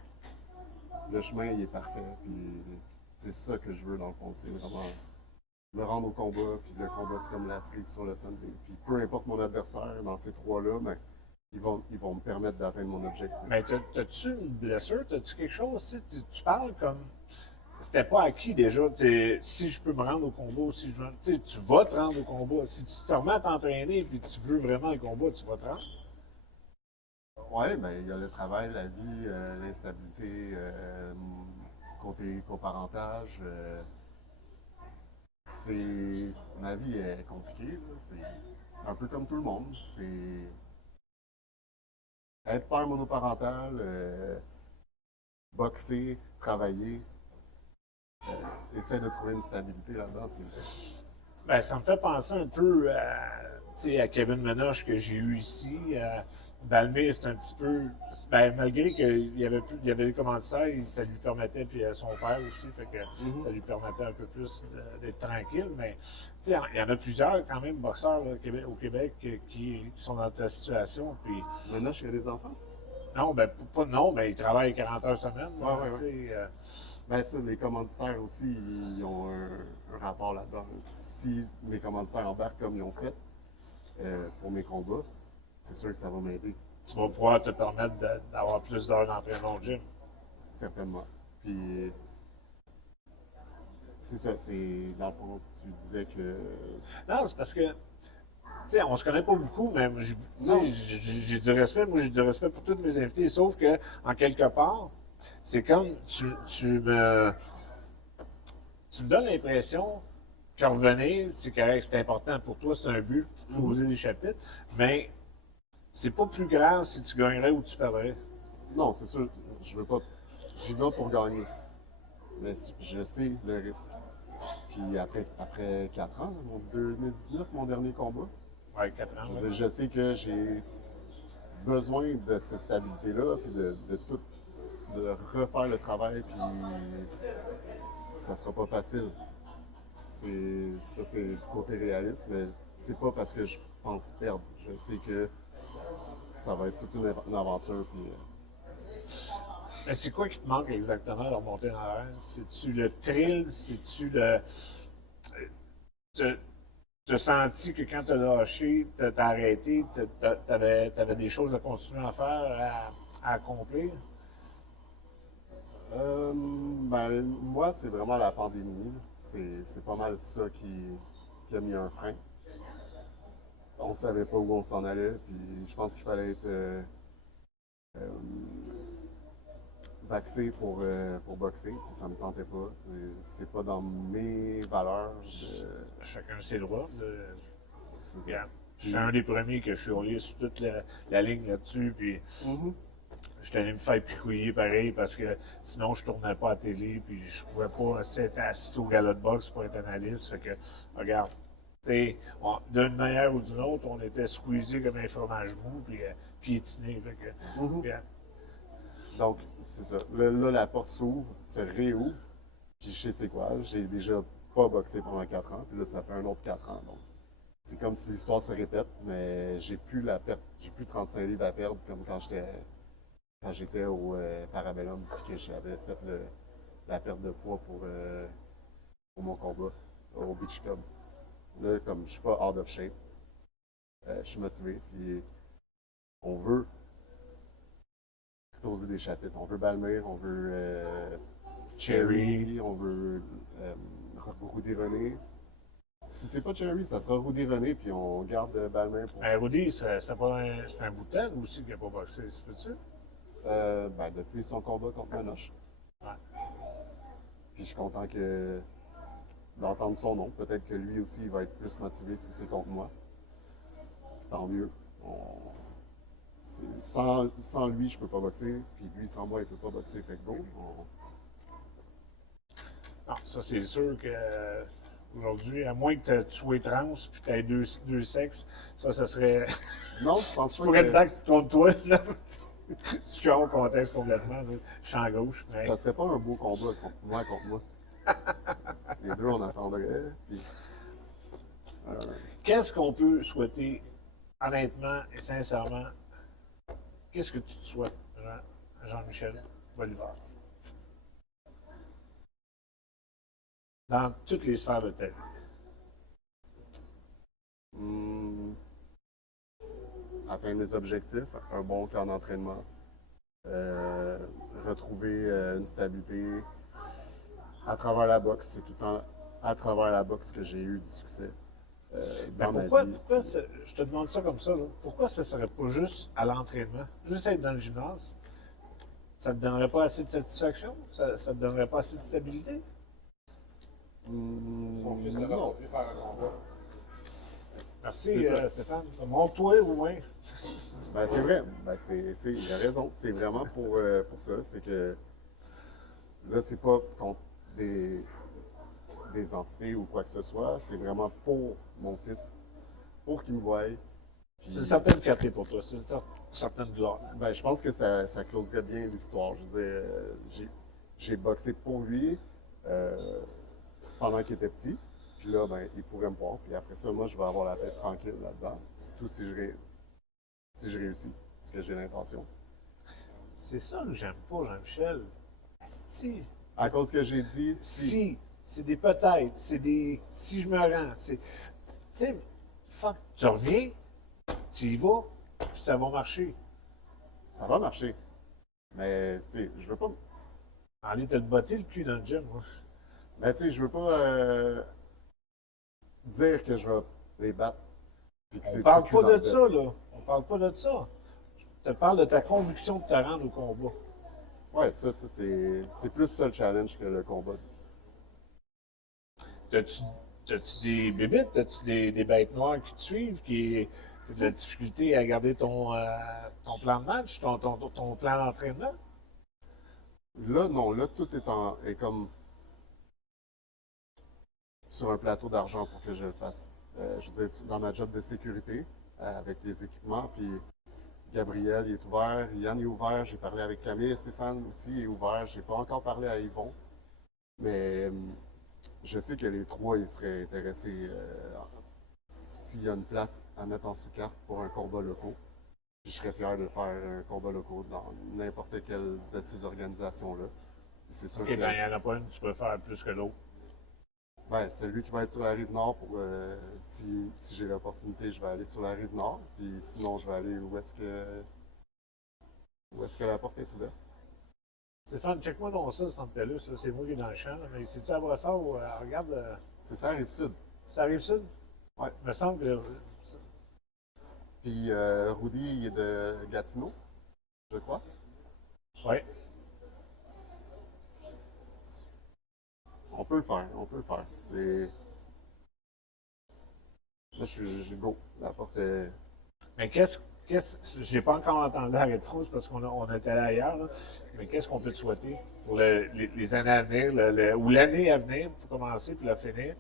le chemin, il est parfait. Puis c'est ça que je veux dans le fond. C'est vraiment me rendre au combat. Puis le combat, c'est comme la cerise sur le Sunday. Puis peu importe mon adversaire dans ces trois-là, mais ils vont me permettre d'atteindre mon objectif. Mais t'as-tu une blessure? T'as-tu quelque chose? Tu parles comme. C'était pas acquis déjà. Si je peux me rendre au combat, si je me, tu vas te rendre au combat. Si tu te remets à t'entraîner et tu veux vraiment le combat, tu vas te rendre. Ouais, mais il y a le travail, la vie, l'instabilité, côté coparentage. Ma vie est compliquée, là. C'est un peu comme tout le monde. C'est être père monoparental, boxer, travailler. Essaie de trouver une stabilité là-dedans. Ben, ça me fait penser un peu à Kevin Menoche que j'ai eu ici. Balmé, c'est un petit peu. Ben, malgré qu'il y avait, il y avait des commanditaires, ça lui permettait, puis son père aussi, fait que Mhm. ça lui permettait un peu plus d'être tranquille. Mais tu sais, il y en a plusieurs quand même, boxeurs là, au Québec, qui sont dans ta situation. Puis Maintenant, il y a des enfants? non, ben pas non, mais ils travaillent 40 heures semaine. Ouais, ouais, Tu ouais. sais, Ben ça, les commanditaires aussi, ils ont un rapport là-dedans. Si mes commanditaires embarquent comme ils ont fait pour mes combats, c'est sûr que ça va m'aider, tu vas pouvoir te permettre d'avoir plus d'heures d'entraînement au gym. certainement. Puis c'est ça, c'est dans le fond, tu disais que Non, c'est parce que tu sais, on se connaît pas beaucoup, mais non, j'ai du respect. Moi, j'ai du respect pour tous mes invités. Sauf que, en quelque part, c'est comme tu me donnes l'impression que revenir, c'est correct, c'est important pour toi, c'est un but, mhm. poser des chapitres, mais c'est pas plus grave si tu gagnerais ou tu perdrais. Non, c'est sûr, je veux pas, j'y vais pour gagner, mais je sais le risque. Puis après 4 ans, mon 2019, mon dernier combat, Ouais, 4 ans, je ouais. veux dire, je sais que j'ai besoin de cette stabilité-là, puis de tout, de refaire le travail, puis ça sera pas facile. Ça, c'est le côté réaliste, mais c'est pas parce que je pense perdre. Je sais que ça va être toute une aventure, puis Mais c'est quoi qui te manque exactement de remonter dans l'air? C'est-tu le thrill? C'est-tu le. Tu as senti que quand tu as lâché, tu as arrêté, tu avais des choses à continuer à faire, à accomplir? ben, moi, c'est vraiment la pandémie. C'est pas mal ça qui a mis un frein. On savait pas où on s'en allait, puis je pense qu'il fallait être euh, vaccé pour boxer, puis ça me tentait pas. C'est pas dans mes valeurs de. Chacun ses droits. C'est ça. Regarde, je suis Puis, un des premiers que je suis allé sur toute la ligne là-dessus, puis mhm, je suis allé me faire picouiller pareil parce que sinon je tournais pas à la télé, puis je pouvais pas être assis au galop de boxe pour être analyste. Fait que, regarde, tu sais, d'une manière ou d'une autre, on était squeezés comme un fromage mou, puis piétinés. Fait que, mhm. regarde, Donc, c'est ça. Là, la porte s'ouvre, se réouvre, puis je sais c'est quoi. J'ai déjà pas boxé pendant 4 ans, puis là, ça fait un autre 4 ans. Donc, c'est comme si l'histoire se répète, mais j'ai plus 35 livres à perdre comme quand j'étais au Parabellum, puis que j'avais fait la perte de poids pour mon combat au Beach Club. Là, comme je suis pas out of shape, je suis motivé, puis on veut closer des chapitres. On veut Balmer, on veut Cherry. Cherry, on veut euh, Rudy René. Si c'est pas Cherry, ça sera Rudy René, puis on garde Balmer pour. Rudy, ça fait pas ça fait un bout de temps aussi qu'il n'a pas boxé, c'est peux-tu? Ben, depuis son combat contre Manoche. Ouais. Puis je suis content d'entendre son nom. Peut-être que lui aussi, il va être plus motivé si c'est contre moi. Puis tant mieux. Sans lui, je peux pas boxer. Puis lui, sans moi, il peut pas boxer. Fait que go. Non, ça c'est sûr que aujourd'hui, à moins que tu sois trans puis que tu aies deux sexes, ça serait. Non, je pense Je pas pourrais te que battre contre toi, là. Je suis hors contexte complètement, là. Je suis en gauche, mais. ça serait pas un beau combat contre moi. Les deux, on attendrait. Puis, euh, Qu'est-ce qu'on peut souhaiter, honnêtement et sincèrement, qu'est-ce que tu te souhaites, Jean-Michel Bolivar, dans toutes les sphères de ta vie? hmm, atteindre mes objectifs, un bon camp d'entraînement, euh, retrouver une stabilité à travers la boxe. C'est tout le temps à travers la boxe que j'ai eu du succès Mais dans ma vie. pourquoi je te demande ça comme ça, là, pourquoi ça serait pas juste à l'entraînement, juste être dans le gymnase? Ça te donnerait pas assez de satisfaction? Ça te donnerait pas assez de stabilité? Son fils l'aurait Non, pas pu faire un combat. Merci, c'est ça. Stéphane. Montre-toi au moins. Ben, c'est vrai. Ben, il a raison. C'est vraiment pour ça. C'est que là, c'est pas contre des entités ou quoi que ce soit. C'est vraiment pour mon fils, pour qu'il me voie, C'est une certaine fierté pour toi, c'est une certaine gloire. Ben, je pense que ça closerait bien l'histoire. Je veux dire, j'ai boxé pour lui pendant qu'il était petit. Puis là, ben, il pourrait me voir. Puis après ça, moi, je vais avoir la tête tranquille là-dedans. Surtout si je réussis, ce que j'ai l'intention. C'est ça que j'aime pas, Jean-Michel. Si, À cause que j'ai dit, si, c'est des peut-être, c'est des si je me rends, c'est. Tu sais, fuck, tu reviens, tu y vas, puis ça va marcher. ça va marcher. Mais, tu sais, je veux pas. Aller te botter le cul dans le gym, moi. Mais, tu sais, je veux pas dire que je vais les battre. Puis que On c'est parle tout cul pas dans le de bec. ça, là. On parle pas de ça. Je te parle de ta conviction de te rendre au combat. Ouais, ça c'est plus ça le challenge que le combat. T'as-tu t'as-tu des bébites? T'as-tu des bêtes noires qui te suivent, qui t'as de la difficulté à garder ton plan de match, ton plan d'entraînement? Là, non, là, tout est comme sur un plateau d'argent pour que je le fasse. Je veux dire, dans ma job de sécurité, avec les équipements, puis Gabriel il est ouvert, Yann est ouvert, j'ai parlé avec Camille, Stéphane aussi est ouvert, j'ai pas encore parlé à Yvon, mais je sais que les trois, ils seraient intéressés s'il y a une place à mettre en sous-carte pour un combat local. Puis je serais fier de faire un combat local dans n'importe quelle de ces organisations-là. Puis c'est sûr OK, que quand il n'y en a pas une, tu peux faire plus que l'autre. ben, celui qui va être sur la rive nord, si j'ai l'opportunité, je vais aller sur la rive nord. Puis sinon, je vais aller où est-ce que la porte est ouverte. Stéphane, check-moi donc ça, Santelus, là. C'est moi qui est dans le champ, là. Mais c'est-tu à Brossard ou regarde, C'est ça, la rive sud. ça arrive sud? Ouais. Il me semble que. Puis Rudy, il est de Gatineau, je crois. Oui. On peut le faire, on peut le faire. Là, j'ai go. La porte est. Mais j'ai pas encore entendu la réponse parce qu'on est allé ailleurs, là. Mais qu'est-ce qu'on peut te souhaiter pour les années à venir, ou l'année à venir pour commencer puis la finir?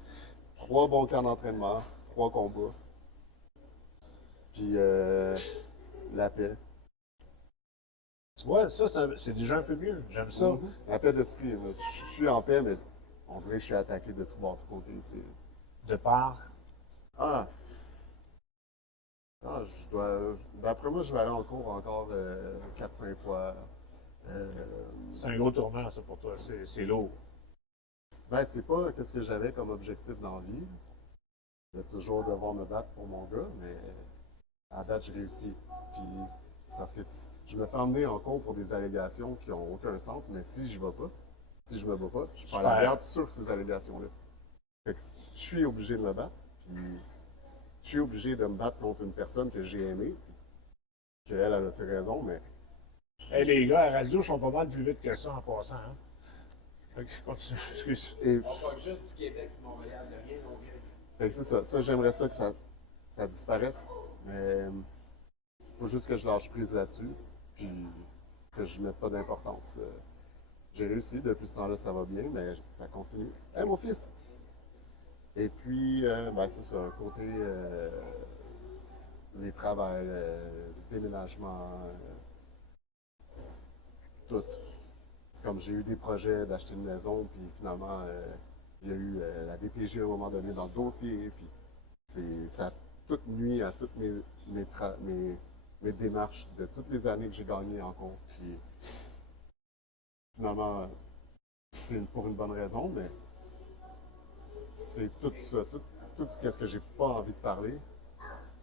3 bons camps d'entraînement, 3 combats. Puis la paix. Tu vois, ça, c'est déjà un peu mieux. J'aime ça. La paix d'esprit. Là. Je suis en paix, mais on dirait que je suis attaqué de tous bords, de tous côtés. De part. Ah, D'après moi, je vais aller en cours encore 4-5 fois. Euh, C'est un gros tournant, ça, pour toi. C'est lourd. Ben, c'est pas qu'est-ce que j'avais comme objectif dans la vie, de toujours devoir me battre pour mon gars, mais à date, je réussis. Puis c'est parce que je me fais emmener en cours pour des allégations qui n'ont aucun sens, mais si je vais pas, si je me bats pas, je prends la Super. garde sur ces allégations-là. Fait que je suis obligé de me battre, puis je suis obligé de me battre contre une personne que j'ai aimée, puis qu'elle a ses raisons, mais Hey, les gars, à la radio sont pas mal plus vite que ça en passant. Hein? Fait que continue. Excuse. et, On parle juste du Québec et Montréal, de rien non rien. fait que c'est ça. Ça, j'aimerais ça que ça disparaisse, mais il faut juste que je lâche prise là-dessus, puis que je mette pas d'importance. J'ai réussi, depuis ce temps-là, ça va bien, mais ça continue. Hey, mon fils! Et puis, ben, c'est ça, côté les travails, déménagement, tout. Comme j'ai eu des projets d'acheter une maison, puis finalement, il y a eu la DPJ à un moment donné dans le dossier, puis ça a tout nuit à toutes mes démarches de toutes les années que j'ai gagnées en cours. Puis finalement, c'est pour une bonne raison, mais c'est tout ça, tout ce que j'ai pas envie de parler.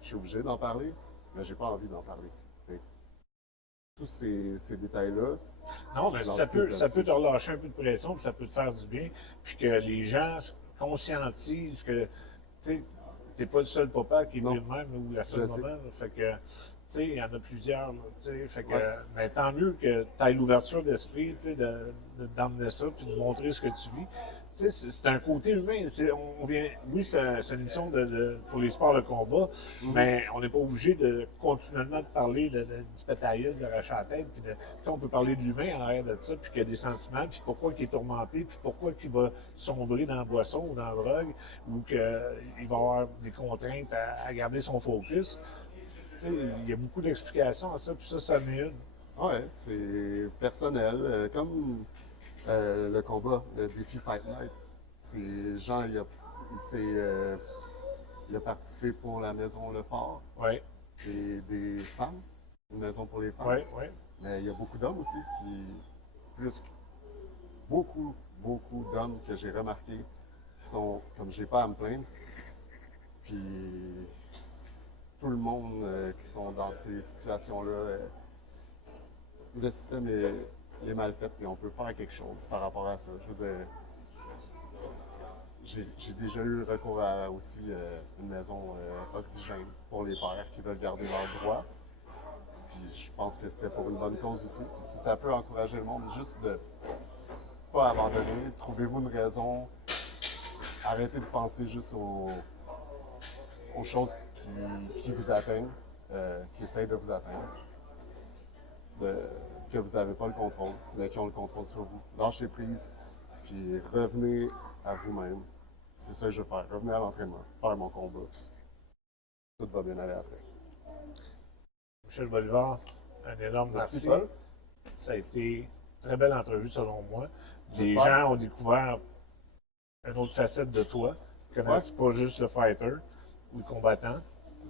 Je suis obligé d'en parler, mais j'ai pas envie d'en parler. Fait que tous ces détails-là, Non, mais je lâche ça prise peut là-dessus. te relâcher un peu de pression, puis ça peut te faire du bien, puis que les gens conscientisent que, tu sais, t'es pas le seul papa qui Non. vit le même ou la seule Je sais. maman. Là. Fait que, tu sais, il y en a plusieurs. Là, tu sais, fait que, Ouais. mais tant mieux que tu aies l'ouverture d'esprit, tu sais, d'emmener ça, puis de montrer ce que tu vis. Tu sais, c'est un côté humain. Oui, c'est une émission pour les sports de combat, mais on n'est pas obligé de continuellement de parler du pétailleux, d'arracher la tête. Puis tu sais, on peut parler de l'humain en arrière de ça, puis qu'il y a des sentiments, puis pourquoi il est tourmenté, puis pourquoi il va sombrer dans la boisson ou dans la drogue, ou qu'il va avoir des contraintes à garder son focus. sais, il y a beaucoup d'explications à ça, puis ça en est une. Ouais, c'est personnel. Comme le combat, le défi Fight Night. C'est Jean, il a participé pour la maison Le Fort. Oui, C'est des femmes, une maison pour les femmes. oui, oui. Mais il y a beaucoup d'hommes aussi qui, plus que- beaucoup, beaucoup d'hommes que j'ai remarqué qui sont, comme j'ai pas à me plaindre, puis tout le monde qui sont dans ces situations-là, le système est mal fait, puis on peut faire quelque chose par rapport à ça. Je veux dire, j'ai déjà eu recours à aussi une maison oxygène pour les pères qui veulent garder leurs droits. Puis je pense que c'était pour une bonne cause aussi. Puis si ça peut encourager le monde juste de pas abandonner, trouvez-vous une raison, arrêtez de penser juste aux choses qui vous atteignent, qui essayent de vous atteindre, que vous n'avez pas le contrôle, mais qui ont le contrôle sur vous. Lâchez prise, puis revenez à vous-même. C'est ça que je veux faire. Revenez à l'entraînement, faire mon combat. Tout va bien aller après. Michel Bolivar, un énorme merci. Paul. Ça a été une très belle entrevue selon moi. Les J'espère. gens ont découvert une autre facette de toi. Ils ne connaissent pas juste le fighter ou le combattant,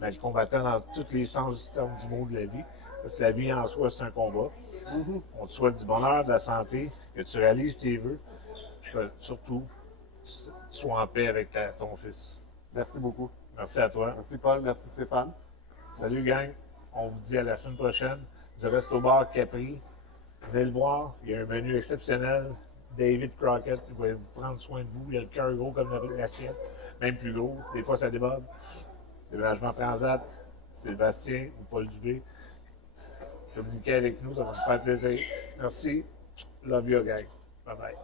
mais le combattant dans tous les sens du terme du mot de la vie. Parce que la vie en soi, c'est un combat. On te souhaite du bonheur, de la santé, que tu réalises tes vœux, que surtout, tu sois en paix avec ton fils. Merci beaucoup. Merci à toi. Merci Paul, merci Stéphane. Salut gang, on vous dit à la semaine prochaine. Du Resto Bar Capri. Venez le voir, il y a un menu exceptionnel. David Crockett, il va vous prendre soin de vous. Il a le cœur gros comme l'assiette, même plus gros. Des fois, ça déborde. Déménagement Transat, Sébastien ou Paul Dubé. Communiquez avec nous, ça va nous faire plaisir. Merci. Love you, gang. Bye bye.